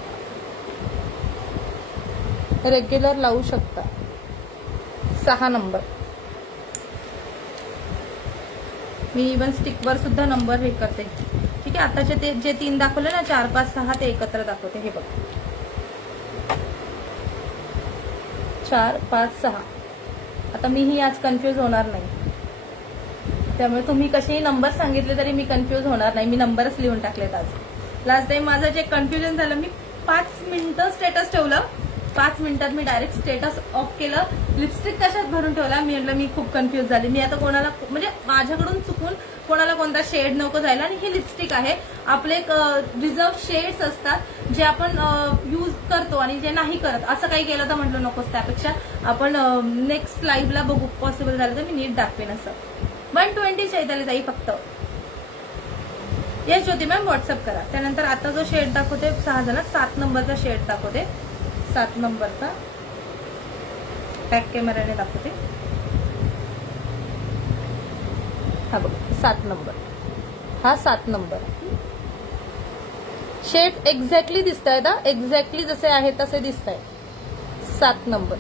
रेग्युलर लावू शकता. 6 नंबर. मी इव्हन स्टिकवर सुद्धा नंबर हे करते. ठीक आहे, आताचे ते जे 3 दाखवले ना 4, 5, 6 ते एकत्र दाखवते. हे बघ 4, 5, 6. आता मीही आज कन्फ्युज होणार नाही, त्यामुळे तुम्ही कसेही नंबर सांगितले तरी मी कन्फ्युज होणार नाही. मी नंबरच लिहून टाकलेत आज. लास्ट टाइम माझं जे कन्फ्युजन झालं, मी 5 मिनिटं स्टेटस ठेवलं, 5 मिनिटात मी डायरेक्ट स्टेटस ऑफ केलं. लिपस्टिक कशात भरून ठेवला मी म्हटलं, मी खूप कन्फ्युज झाली. मी आता कोणाला म्हणजे माझ्याकडून चुकून कोणाला कोणता शेड नको जायला. आणि ही लिपस्टिक आहे, आपले रिझर्व शेड्स असतात जे आपण यूज करतो आणि जे नाही करत. असं काही केलं तर म्हटलं नकोच, त्यापेक्षा आपण नेक्स्ट लाईव्हला बघू, पॉसिबल झालं तर मी नीट दाखवेन. असं 120 चैताली ताई फक्त. येस ज्योती मॅम व्हॉट्सअप करा. त्यानंतर आता जो शेड दाखवते 6 झाला, 7 नंबरचा शेड दाखवते. 7 नंबरचा बॅक कॅमेराने दाखवते. हा बघ 7 नंबर. हा 7 नंबर. शेड एक्झॅक्टली दिसत आहेत, एक्झॅक्टली जसे आहे तसे दिसत आहे. 7 नंबर.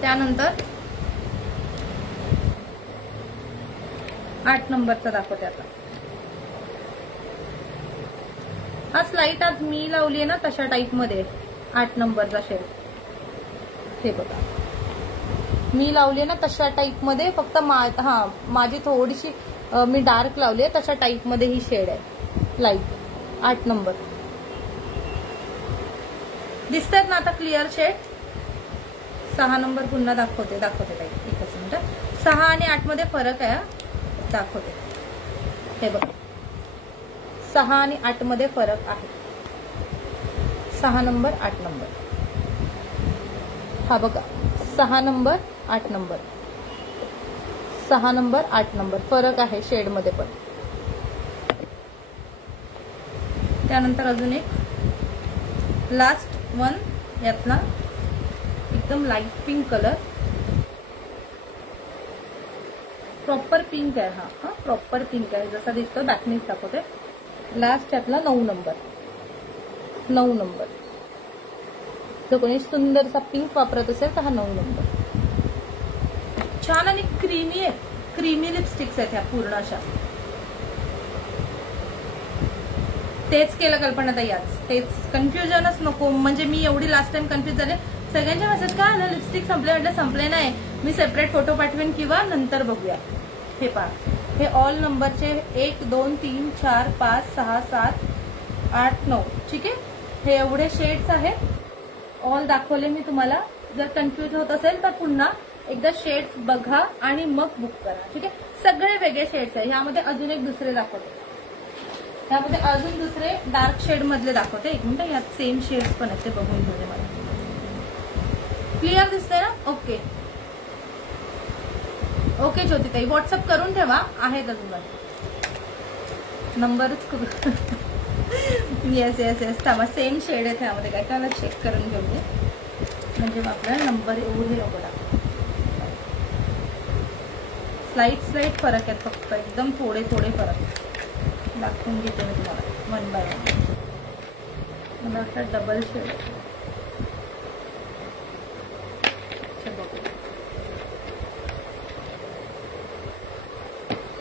त्यानंतर 8 नंबरचा दाखवते आता. हा स्लाइट आज मी लावली आहे ना तशा टाईप मध्ये 8 नंबरचा शेड. हे बघा मी लावली आहे ना तशा टाईप मध्ये, फक्त माझी थोडीशी मी डार्क लावली आहे तशा टाईप मध्ये ही शेड आहे लाईट. 8 नंबर दिसतात ना आता क्लिअर शेड. 6 नंबर पुन्हा दाखवते ताई एकच मिनिट. 6 आणि 8 मध्ये फरक आहे, दाखवते. हे बघा 6 आणि 8 मध्ये फरक आहे. 6 नंबर 8 नंबर. हा बघा 6 नंबर 8 नंबर, 6 नंबर 8 नंबर, फरक आहे शेड मध्ये पण. त्यानंतर अजून एक लास्ट वन, यातला एकदम light pink colour, proper pink आहे हा प्रॉपर पिंक आहे, जसा दिसतो बॅकनीच दाखवते. लास्ट यातला 9 नंबर, 9 नंबर. जर कोणी सुंदरसा पिंक वापरत असेल तर हा 9 नंबर. छान आणि क्रीमी आहे, क्रीमी लिपस्टिक्स आहेत ह्या पूर्ण अशा. तेच केलं कल्पनाताई आज, तेच. कन्फ्युजनच नको, म्हणजे मी एवढी लास्ट टाइम कन्फ्युज झाले. सगळ्यांच्या मेसेज काय आलं, लिपस्टिक संपले, म्हटलं संपले नाही, मी सेपरेट फोटो पाठवेन किंवा नंतर बघूया. हे पहा, हे ऑल नंबरचे 1 2 3 4 5 6 7 8 9, ठीक आहे. हे एवढे शेड्स आहेत, ऑल दाखवले मी तुम्हाला. जर कन्फ्युज होत असेल तर पुन्हा एकदा शेड्स बघा आणि मग बुक करा, ठीक आहे. सगळे वेगळे शेड्स आहे. ह्यामध्ये अजून एक दुसरे दाखवते, ह्यामध्ये अजून दुसरे डार्क शेड मधले दाखवते. एक मिनिट, यात सेम शेड्स पण आहेत, ते बघून घेऊ मला. क्लिअर दिसतंय ना? ओके ओके ज्योतिताई, व्हॉट्सअप करून ठेवा, आहेत अजून नंबरच खूप. येस येस येस, थांबा, सेम शेड आहे त्यामध्ये, काय त्याला चेक करून घेऊ दे, म्हणजे आपल्याला नंबर एवढे नको टाकू. स्लाइट फरक आहेत, फक्त एकदम थोडे फरक दाखवून घेते मी तुम्हाला वन बाय वन. मला वाटतं डबल शेड आहे.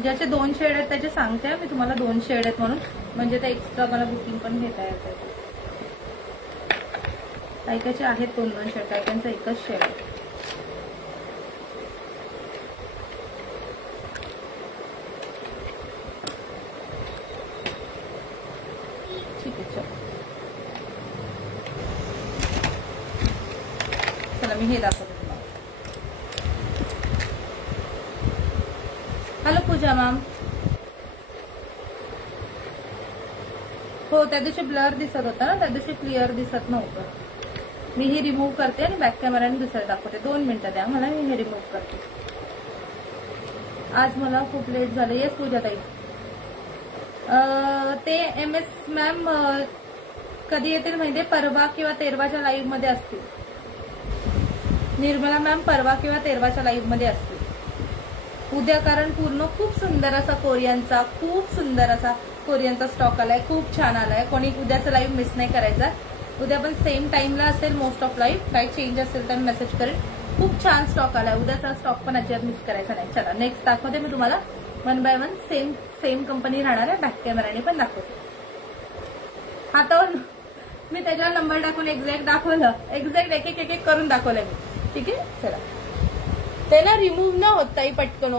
ज्याचे 2 शेड आहेत त्याचे सांगते मी तुम्हाला, 2 शेड आहेत म्हणून, म्हणजे ते एक्स्ट्रा मला बुकिंग पण घेता येते. काही त्याचे आहेत 2 शेड, काही त्यांचा एकच शेड आहे. ठीक आहे, चला मी हे दाखवते तुम्हाला. हॅलो पूजा मॅम. हो, त्या दिवशी ब्लर दिसत होता ना, त्या दिवशी क्लिअर दिसत नव्हतं. मी हे रिमूव्ह करते आणि बॅक कॅमेराने दुसरं दाखवते. 2 मिनिटं द्या मला, मी हे रिमूव्ह करते. आज मला खूप लेट झालं. येस पूजाताई, ते MS मॅम कधी येतील माहितीये, परवा किंवा 13च्या लाईव्ह मध्ये असतील. निर्मला मॅम परवा किंवा 13च्या लाईव्ह मध्ये असतील उद्या, कारण पूर्ण खूप सुंदर असा कोरियनचा, खूप सुंदर असा कोरियनचा स्टॉक आलाय, खूप छान आलाय. कोणी उद्याचा लाईव्ह मिस नाही करायचा. उद्या पण सेम टाइमला असेल मोस्ट ऑफ लाईव्ह. काही चेंज असेल तर मेसेज करेल. खूप छान स्टॉक आलाय, उद्याचा स्टॉक पण अजिबात मिस करायचा नाही. चला नेक्स्ट दाखवते मी तुम्हाला, 1 बाय 1 सेम कंपनी राहणार आहे. बॅक कॅमेराने पण दाखवते. हातावर मी त्याच्यावर नंबर टाकून एक्झॅक्ट दाखवलं, एक्झॅक्ट एक एक करून दाखवलं मी, ठीक आहे. चला, ते ना रिमूव्ह न होताही पटकन.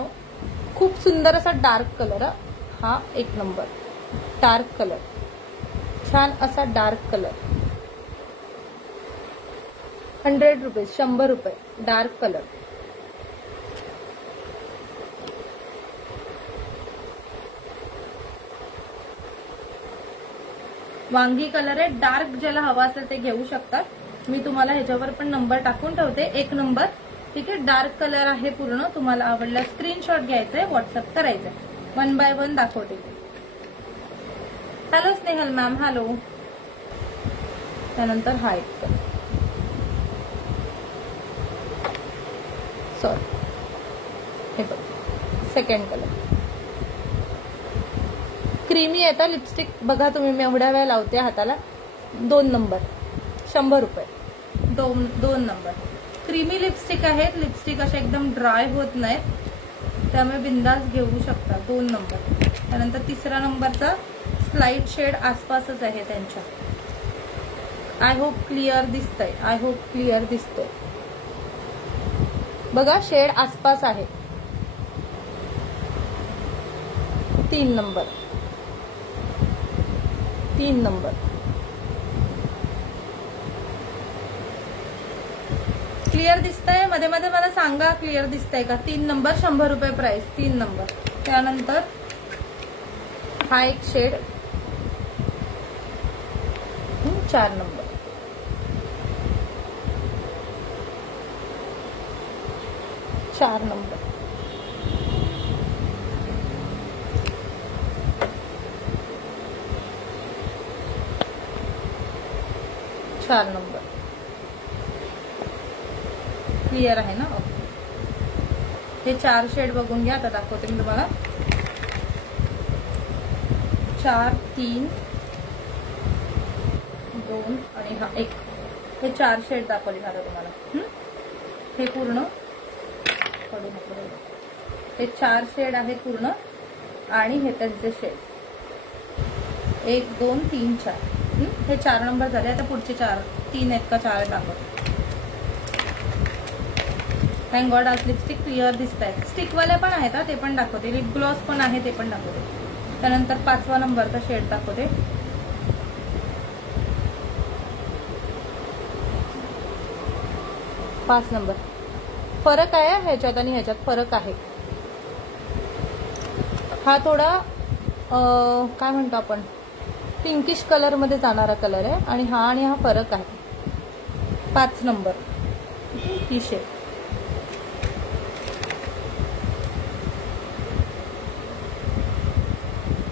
खूप सुंदर असा डार्क कलर, हा 1 नंबर डार्क कलर, छान असा डार्क कलर. 100 रुपीज, 100 रुपये डार्क कलर. वांगी कलर आहे, डार्क ज्याला हवा असेल ते घेऊ शकतात. मी तुम्हाला ह्याच्यावर पण नंबर टाकून ठेवते, 1 नंबर, ठीक आहे. डार्क कलर आहे पूर्ण. तुम्हाला आवडला स्क्रीनशॉट घ्यायचंय, व्हॉट्सअप करायचंय. 1 बाय 1 दाखवते. Hello Snehal ma'am, hello. त्यानंतर हा एक सॉरी, हे बघ, सेकंड कलर क्रीमी येतं लिपस्टिक. बघा तुम्ही, मी एवढ्या वेळा लावते हाताला. 2 नंबर, 100 रुपये. 2 नंबर क्रीमी लिपस्टिक आहेत. लिपस्टिक अशा एकदम ड्राय होत नाहीत, त्यामुळे बिंदास घेऊ शकता. 2 नंबर. त्यानंतर 3रा नंबरचा स्लाइट शेड आसपासच आहे त्यांच्या. आय होप क्लिअर दिसतंय, आय होप क्लिअर दिसतंय. बघा शेड आसपास आहे. 3 नंबर, 3 नंबर. क्लिअर दिसतंय? मध्ये मध्ये मला सांगा क्लिअर दिसतंय का. 3 नंबर, 100 रुपये प्राइस. 3 नंबर. त्यानंतर हा एक शेड, 4 नंबर. 4 नंबर, क्लिअर आहे ना? हे 4 शेड बघून घ्या. आता दाखवते मी तुम्हाला. 4, 3, 2 आणि हा 1. हे 4 शेड दाखवले आता तुम्हाला. हे पूर्ण हे 4 शेड आहेत पूर्ण आणि हे त्यांचे शेड 1, 2, 3, 4. हे 4 नंबर झाले. आता पुढचे 4, 3 आहेत का 4 आहेत दाखवते. थँक गॉड आज लिपस्टिक क्लिअर दिसत आहेत. स्टिकवाले पण आहेत ते पण दाखवते. लिप ग्लॉस पण आहे ते पण दाखवते. त्यानंतर 5वा नंबरचा शेड दाखवते. पाच नंबर. फरक आहे ह्याच्यात आणि ह्याच्यात फरक आहे. हा थोडा काय म्हणतो आपण पिंकिश कलर मध्ये जाणारा कलर आहे आणि हा फरक आहे. 5 नंबर टी शेड.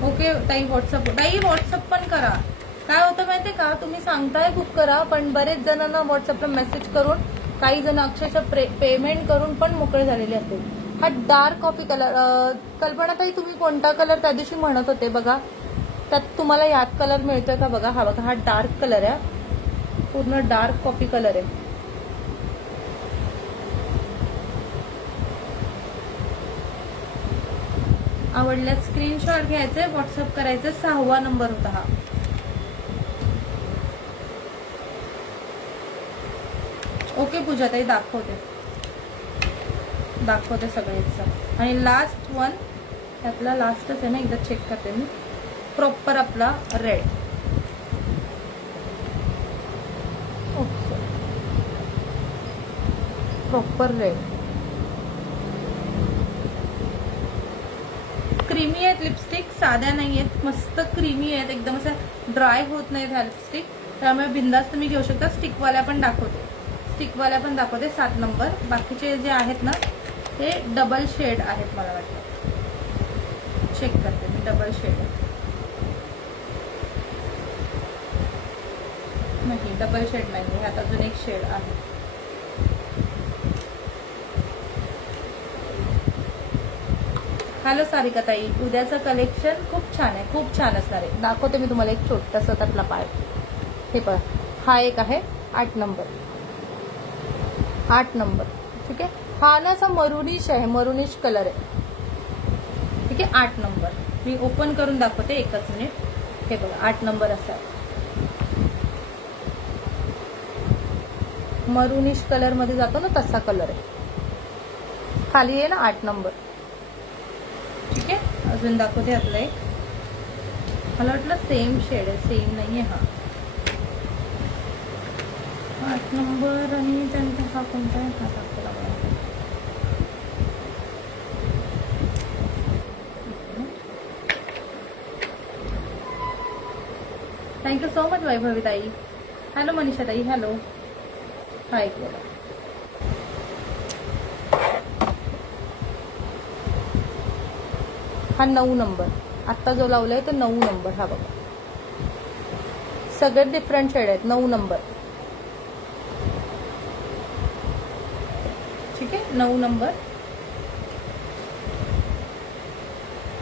ओके ताई, व्हॉट्सअप पण करा. काय होतं माहितीये का, तुम्ही सांगताय बुक करा पण बरेच जणांना व्हॉट्सअपला मेसेज करून काही जण अक्षरशः पेमेंट करून पण मोकळे झालेले असतील. हा डार्क कॉफी कलर. कल्पना ताई तुम्ही कोणता कलर त्या दिवशी म्हणत होते बघा, त्यात तुम्हाला यात कलर मिळतोय का बघा. हा बघा, हा डार्क कलर आहे, पूर्ण डार्क कॉफी कलर आहे. आवडल्यास स्क्रीनशॉट घ्यायचे, व्हॉट्सअप करायचं. 6वा नंबर होता हा. ओके पूजा ताई, दाखवते सगळेच. आणि लास्ट वन, त्यातला लास्टच आहे ना, एकदा चेक करते मी. प्रॉपर आपला red. Okay, proper red. Creamy आहेत लिपस्टिक, साध्या नाही आहेत, मस्त क्रीमी आहेत एकदम. असं ड्राय होत नाहीत ह्या लिपस्टिक, त्यामुळे बिंदास तुम्ही घेऊ शकता. स्टिकवाल्या पण दाखवते. 7 नंबर. बाकीचे जे आहेत ना ते डबल शेड आहेत मला वाटतं. चेक करते मी, डबल शेड नाही, डबल शेड नाही, ह्यात अजून एक शेड आहे. हॅलो सारिका ताई, उद्याचं कलेक्शन खूप छान आहे, खूप छान असणार आहे. दाखवते मी तुम्हाला एक छोटासा त्यातला पार्ट. हे पहा, हा एक आहे 8 नंबर. ठीक आहे. हा ना असा मरुनिश आहे, मरुनिश कलर आहे. ठीक आहे. 8 नंबर मी ओपन करून दाखवते, एकच मिनिट. हे बघा, 8 नंबर असा आहे, मरुनिश कलर मध्ये जातो ना तसा कलर आहे. खाली आहे ना 8 नंबर. ठीक आहे. अजून दाखवते आपलं एक. मला वाटलं सेम शेड आहे, सेम नाहीये. हा 8 नंबर आणि त्यांचा हा कोणता आहे, हा दाखवला मला. थँक्यू सो मच वैभवी ताई. हॅलो मनीषा ताई, हॅलो. हा एक बघा, हा 9 नंबर. आत्ता जो लावलाय तो 9 नंबर. हा बघा, सगळे डिफरंट शेड आहेत. 9 नंबर. ठीक आहे. 9 नंबर.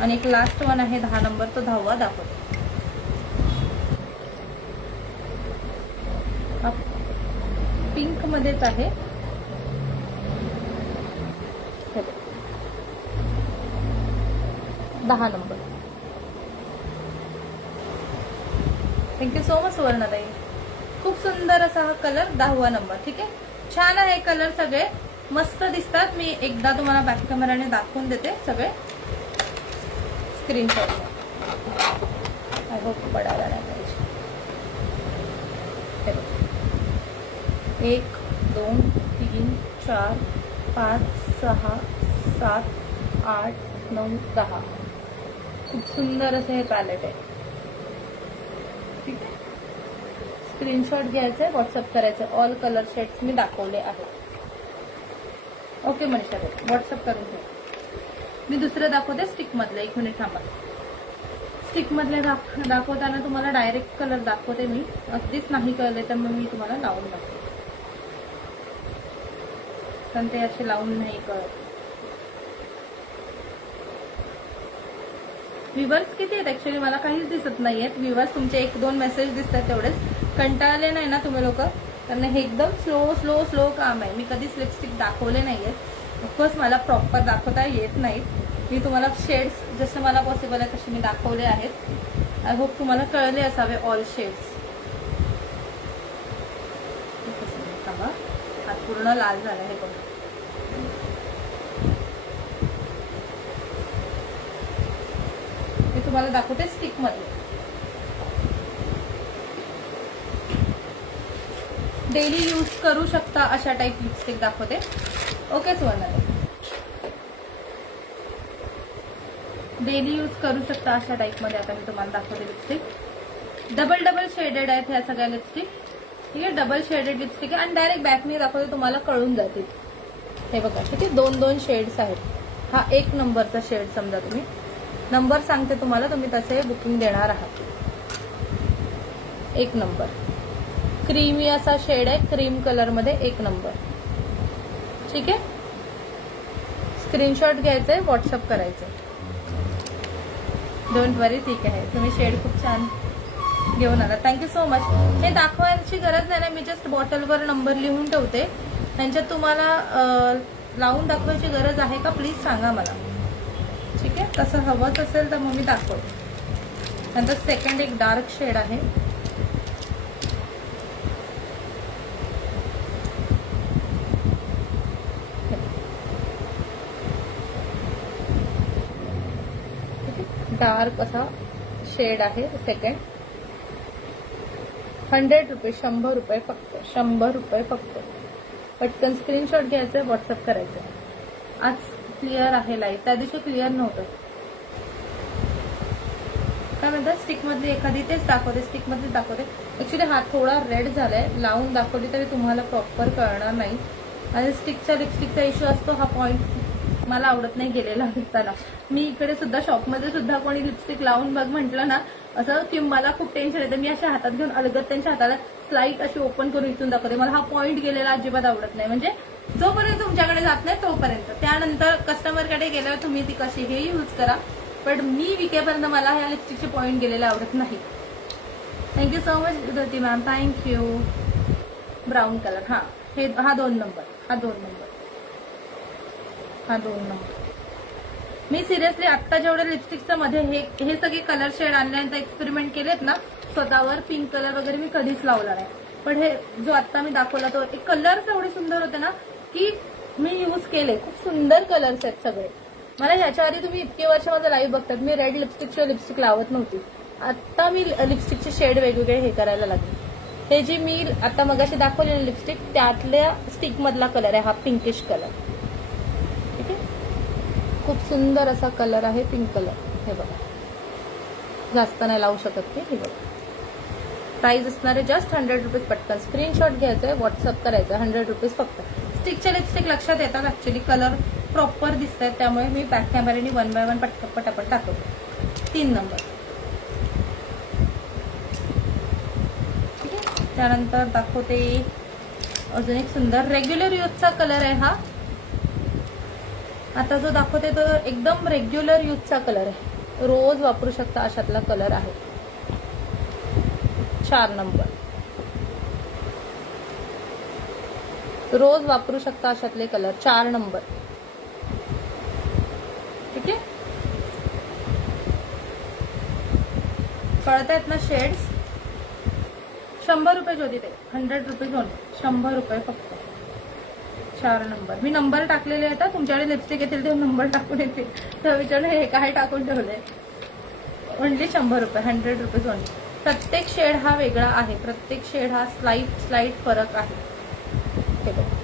आणि एक लास्ट वन आहे 10 नंबर, तो 10वा दाखवतो. हा पिंक मध्येच आहे. 10 नंबर. थँक्यू सो मच सुवर्णाताई. खूप सुंदर असा हा कलर, 10वा नंबर. ठीक आहे. छान आहे कलर, सगळे मस्त दिसतात. मी एकदा तुम्हाला बॅक कॅमेराने दाखवून देते सगळे स्क्रीनशॉट. आय होप पडायला नाही पाहिजे. 1, 2, 3, 4, 5, 6, 7, 8, 9, 10. खूप सुंदर असं हे पॅलेट आहे. ठीक आहे. स्क्रीनशॉट घ्यायचंय, व्हॉट्सअप करायचं. ऑल कलर शेड्स मी दाखवले आहेत. ओके मनीषा ताई, व्हॉट्सअप करून ठेवा. मी दुसरं दाखवते स्टिक मधलं. 1 मिनिट थांबा. स्टिक मधले दाखवताना तुम्हाला डायरेक्ट कलर दाखवते मी. अगदीच नाही कळले तर मग मी तुम्हाला लावून दाखवते, पण ते असे लावून नाही कळत. व्ह्यूअर्स किती आहेत ऍक्च्युली मला काहीच दिसत नाहीयेत. व्ह्यूअर्स तुमचे 1-2 मेसेज दिसतात तेवढेच. कंटाळले नाही ना तुम्ही लोक? कारण हे एकदम स्लो काम आहे. मी कधीच लिपस्टिक दाखवले नाहीयेत. ऑफकोर्स मला प्रॉपर दाखवता येत नाहीत. मी तुम्हाला शेड्स जसे मला पॉसिबल आहे तसे मी दाखवले आहेत. आय होप तुम्हाला कळले असावे ऑल शेड्स. हा पूर्ण लाल झाला हे बघा. मी तुम्हाला दाखवते स्टिक मध्ये. डेली यूज करू शकता अशा टाईप लिपस्टिक दाखवते. ओके सुवर्णा, डेली यूज करू शकता अशा टाईप मध्ये आता मी तुम्हाला दाखवते लिपस्टिक. डबल शेडेड आहेत ह्या सगळ्या लिपस्टिक. ठीक आहे, डबल शेडेड लिपस्टिक आहे आणि डायरेक्ट बॅक मी दाखवते तुम्हाला कळून जातील. हे बघा ठीक आहे, 2-2 शेड्स आहेत. हा 1 नंबरचा शेड समजा. तुम्ही नंबर सांगते तुम्हाला, तुम्ही तसे बुकिंग देणार आहात. 1 नंबर क्रीमी असा शेड आहे, क्रीम कलर मध्ये 1 नंबर. ठीक आहे, स्क्रीनशॉट घ्यायचंय, व्हॉट्सअप करायचंय. डोंट वरी. ठीक आहे, तुम्ही शेड खूप छान घेऊन आला. Thank you so much. हे दाखवायची गरज नाही ना, मी जस्ट बॉटलवर नंबर लिहून ठेवते. त्यांच्यात तुम्हाला लावून दाखवायची गरज आहे का प्लीज सांगा मला. ठीक आहे, तसं हवंच असेल तर मग मी दाखवते. नंतर सेकंड एक डार्क शेड आहे. डार्क असा शेड आहे सेकंड. 100 रुपये, 100 रुपये फक्त, 100 रुपये फक्त. पटकन स्क्रीनशॉट घ्यायचंय, व्हॉट्सअप करायचंय. आज क्लिअर आहे लाईव्ह, त्या दिवशी क्लिअर नव्हतं. काय म्हणतात स्टिक मधली एखादी तेच दाखवते, स्टिक मधलीच दाखवते. ऍक्च्युली हा थोडा रेड झालाय, लावून दाखवली तरी तुम्हाला प्रॉपर कळणार नाही. आणि स्टिकचा लिपस्टिकचा इश्यू असतो. हा पॉइंट मला आवडत नाही गेलेला दिसताना. मी इकडे सुद्धा शॉपमध्ये सुद्धा कोणी लिपस्टिक लावून बघ म्हटलं ना असं की मला खूप टेन्शन येतं. मी अशा हातात घेऊन अलगत त्यांच्या हाताला स्लाईट अशी ओपन करून इथून दाखवते. मला हा पॉइंट गेलेला अजिबात आवडत नाही. म्हणजे जोपर्यंत तुमच्याकडे जात नाही तोपर्यंत. त्यानंतर कस्टमरकडे गेल्यावर तुम्ही ती कशी हे यूज करा, पण मी विकेपर्यंत मला ह्या लिपस्टिकचे पॉइंट गेलेले आवडत नाही. थँक्यू सो मच ज्योती मॅम, थँक्यू. ब्राऊन कलर, हा 2 नंबर, हा 2 नंबर, हा 2 नंबर. मी सिरियसली आत्ता जेवढे लिपस्टिकच्या मध्ये हे सगळे कलर शेड आणल्यानंतर एक्सपेरिमेंट केलेत ना स्वतःवर, पिंक कलर वगैरे मी कधीच लावला नाही. पण हे जो आता मी दाखवला तो कलर्स एवढे सुंदर होते ना की मी यूज केले. खूप सुंदर कलर्स आहेत सगळे. मला ह्याच्या आधी तुम्ही इतके वर्ष माझं लाईव्ह बघतात, मी रेड लिपस्टिकचे लिपस्टिक लावत नव्हती. आता मी लिपस्टिकचे शेड वेगवेगळे हे करायला लागले. हे जी मी आता मगाशी दाखवलेली लिपस्टिक त्यातल्या स्टिक मधला कलर आहे हा पिंकिश कलर. ठीक आहे, खूप सुंदर असा कलर आहे पिंक कलर. हे बघा, जास्त नाही लावू शकत ते. हे बघा, प्राइस असणार आहे जस्ट 100 रुपीज. पटकन स्क्रीनशॉट घ्यायचंय, व्हॉट्सअप करायचं. 100 रुपीज फक्त. स्टिकच्या लिपस्टिक लक्षात येतात ऍक्च्युली, कलर प्रॉपर दिसत आहेत, त्यामुळे मी बॅक कॅमेऱ्याने 1 बाय 1 पटापट दाखवते. 3 नंबर. ठीक आहे, त्यानंतर दाखवते अजून एक सुंदर रेग्युलर यूजचा कलर आहे हा. आता जो दाखवते तो एकदम रेग्युलर यूजचा कलर आहे, रोज वापरू शकता अशातला कलर आहे. 4 नंबर. रोज वापरू शकता अशातले कलर. 4 नंबर. ठीक आहे, कळतायत ना शेड्स. 100 रुपये ज्योती ते, 100 रुपीज ओनली. 100 रुपये फक्त. 4 नंबर. मी नंबर टाकलेले आहेत. तुमच्याकडे लिपस्टिक येतील ते नंबर टाकून येतील तर विचारलं हे काय टाकून ठेवलंय. ओनली 100 रुपये, 100 रुपीज ओनली. प्रत्येक शेड हा वेगळा आहे, प्रत्येक शेड हा स्लाइट फरक आहे. हे बघा,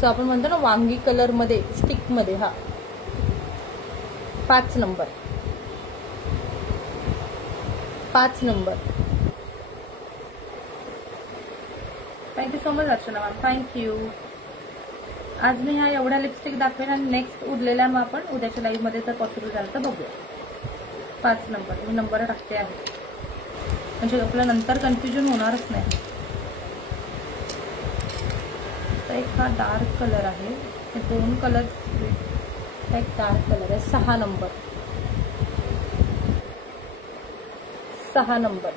जो आपण म्हणतो ना वांगी कलर मध्ये स्टिक मध्ये, हा 5 number. 5 number. Thank you so much Archana ma'am, thank you. आज मी ह्या एवढ्या लिपस्टिक दाखवेन आणि नेक्स्ट उरलेल्या मग आपण उद्याच्या लाईव्ह मध्ये जर पॉसिबल झालं तर बघूया. 5 नंबर मी नंबर टाकते आहे म्हणजे आपल्या नंतर कन्फ्युजन होणारच नाही. तर एक हा डार्क कलर आहे, हे 2 कलर, एक डार्क कलर आहे. 6 नंबर, 6 नंबर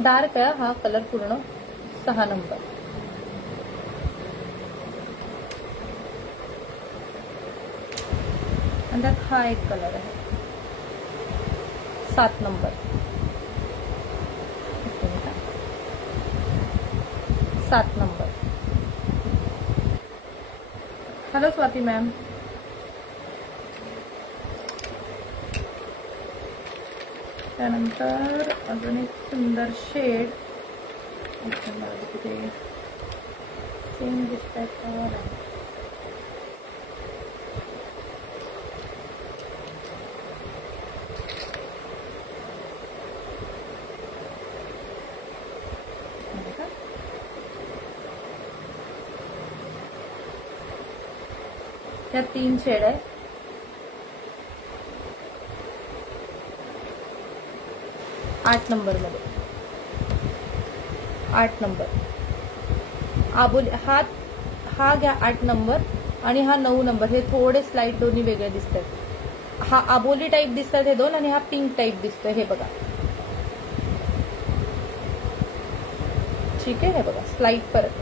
डार्क आहे हा कलर पूर्ण. 6 नंबर. आणि त्यात हा एक कलर आहे 7 number. 7 number. Hello Swati ma'am. त्यानंतर अजून एक सुंदर शेड तिथे सेम दिसत आहे. त्या 3 शेड आहे. 8 नंबर मध्ये 8 नंबर आबोली. हा घ्या 8 नंबर आणि हा 9 नंबर. हे थोडे स्लाइड दोन्ही वेगळे दिसतात. हा आबोली टाईप दिसतात हे 2 आणि हा पिंक टाईप दिसतोय हे बघा. ठीक आहे, हे बघा स्लाइड फरक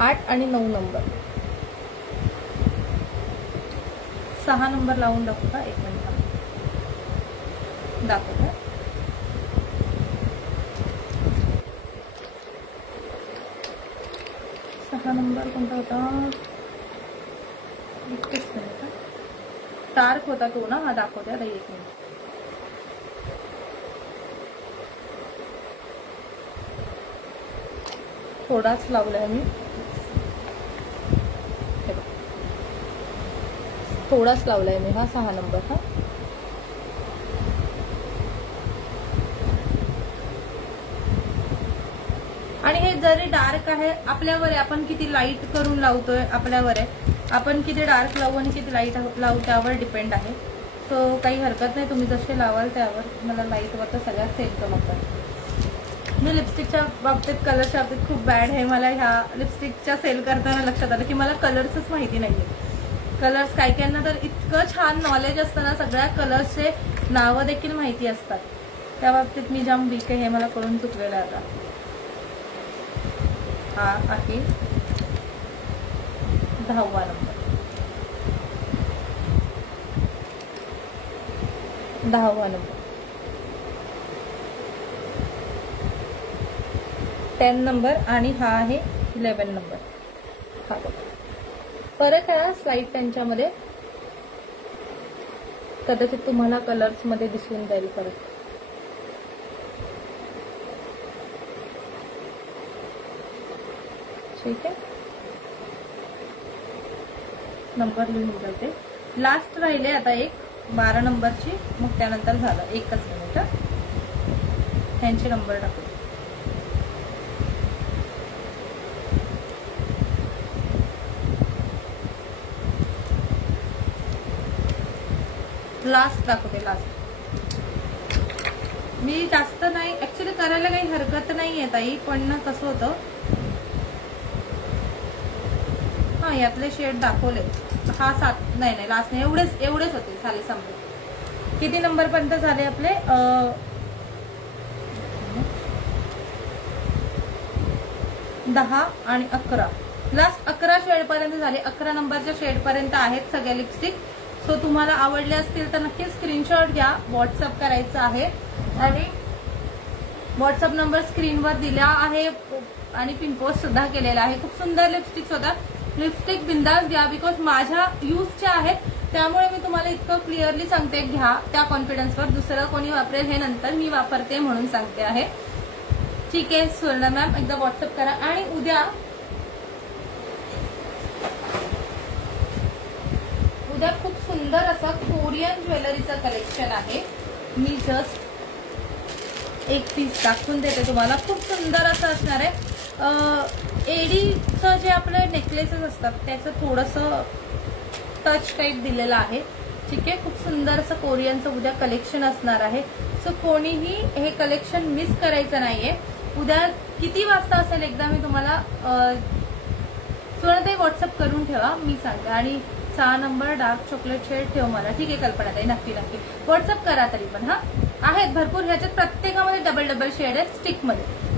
8 आणि 9 नंबर. 6 नंबर लावून दाखवू का? 1 मिनिट दाखवता. 6 नंबर कोणता होता? 21 मिनिट. डार्क होता तो ना, हा दाखवते आता 1 मिनिट. थोडाच लावलाय मी, थोडाच लावलाय मी. हा 6 नंबर. हा आणि हे जरी डार्क आहे आपल्यावर आहे, आपण किती लाईट करून लावतोय आपल्यावर आहे. आपण किती डार्क लावू आणि किती लाईट लावू त्यावर डिपेंड आहे. सो काही हरकत नाही, तुम्ही जसे लावाल त्यावर. मला लाईटवर तर सगळ्यात सेम चमकतात. मी लिपस्टिकच्या बाबतीत, कलरच्या बाबतीत खूप बॅड आहे. मला ह्या लिपस्टिकच्या सेल करताना लक्षात आलं की मला कलर्सच माहिती नाहीये. कलर्स काय कायना तर इतकं छान नॉलेज असताना सगळ्या कलर्सचे नावं देखील माहिती असतात. त्या बाबतीत मी जाम वीक आहे, हे मला कळून चुकलेलं आता. हा आहे 10वा नंबर. 10वा नंबर. 10 नंबर आणि हा आहे 11 नंबर. हा फरक आहे स्लाइड त्यांच्यामध्ये. कदाचित तुम्हाला कलर्स मध्ये दिसून जाईल फरक. ठीक आहे, नंबर लिहून जाते. लास्ट राहिले आता एक 12 नंबरची, मग त्यानंतर झालं. 1च मिनिट त्यांचे नंबर टाकू. लास्ट दाखवते. लास्ट मी जास्त नाही ऍक्च्युली करायला काही हरकत नाही आहे ताई, पण ना कसं होतं, हा यातले शेड दाखवले. हा 7 नाही लास्ट नाही, एवढेच होते. झाले, संपले. किती नंबर पर्यंत झाले आपले? 10 आणि 11. लास्ट 11 शेड पर्यंत झाले. 11 नंबरच्या शेड पर्यंत आहेत सगळ्या लिपस्टिक. सो तुम्हाला आवडले असतील तर नक्की स्क्रीनशॉट घ्या. व्हॉट्सअप करायचं आहे आणि व्हॉट्सअप नंबर स्क्रीनवर दिला आहे आणि पिनपोस्ट सुद्धा केलेला आहे. खूप सुंदर लिपस्टिक्स होतात. लिपस्टिक बिंदास घ्या, बिकॉज माझ्या यूजच्या आहेत, त्यामुळे मी तुम्हाला इतकं क्लिअरली सांगते. घ्या त्या कॉन्फिडन्सवर. दुसरं कोणी वापरेल हे नंतर मी वापरते म्हणून सांगते आहे. ठीक आहे सुवर्णा मॅम, एकदा व्हॉट्सअप करा. आणि उद्या खूप सुंदर असं कोरियन ज्वेलरीचं कलेक्शन आहे. मी जस्ट एक पीस दाखवून देते तुम्हाला. खूप सुंदर असं असणार आहे. एडीचं जे आपले नेकलेसेस असतात त्याचं थोडंसं टच टाईप दिलेलं आहे. ठीक आहे, खूप सुंदर असं कोरियनचं उद्या कलेक्शन असणार आहे. सो कोणीही हे कलेक्शन मिस करायचं नाहीये. उद्या किती वाजता असेल एकदा मी तुम्हाला सुवर्णताई व्हॉट्सअप करून ठेवा, मी सांगते. आणि 6 नंबर डार्क चॉकलेट शेड ठेव मला. ठीक आहे कल्पनाताई, नक्की नक्की व्हॉट्सअप करा तरी पण. हा आहेत भरपूर, ह्याच्यात प्रत्येकामध्ये डबल शेड आहेत.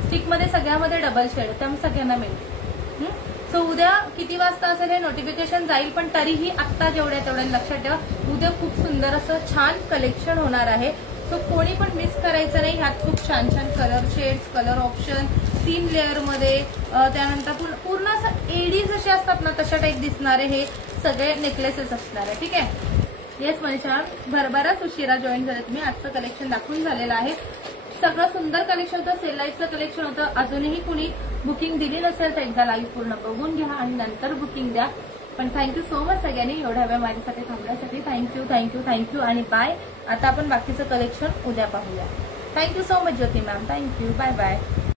स्टिकमध्ये सगळ्यामध्ये डबल शेड आहे, त्यामुळे सगळ्यांना मिळेल. सो उद्या किती वाजता असेल हे नोटिफिकेशन जाईल, पण तरीही आत्ता जेवढ्या तेवढ्या लक्षात ठेवा. उद्या खूप सुंदर असं छान कलेक्शन होणार आहे. सो कोणी पण मिस करायचं नाही. ह्यात खूप छान छान कलर शेड्स, कलर ऑप्शन 3 लेअरमध्ये, त्यानंतर पूर्ण असं एडी जसे असतात ना तशा टाईप दिसणारे हे सगळे नेकलेसेस असणार आहे. ठीक आहे. येस मनीषा, बराच उशिरा जॉईन झाले तुम्ही. आजचं कलेक्शन दाखवून झालेलं आहे. सगळं सुंदर कलेक्शन होतं, सेल लाईफचं कलेक्शन होतं. अजूनही कुणी बुकिंग दिली नसेल तर एकदा लाईव्ह पूर्ण बघून घ्या आणि नंतर बुकिंग द्या. पण थँक्यू सो मच सगळ्यांनी एवढ्या वेळ माझ्यासाठी थांबण्यासाठी. थँक्यू आणि बाय. आता आपण बाकीचं कलेक्शन उद्या पाहूया. थँक्यू सो मच ज्योती मॅम, थँक्यू, बाय बाय.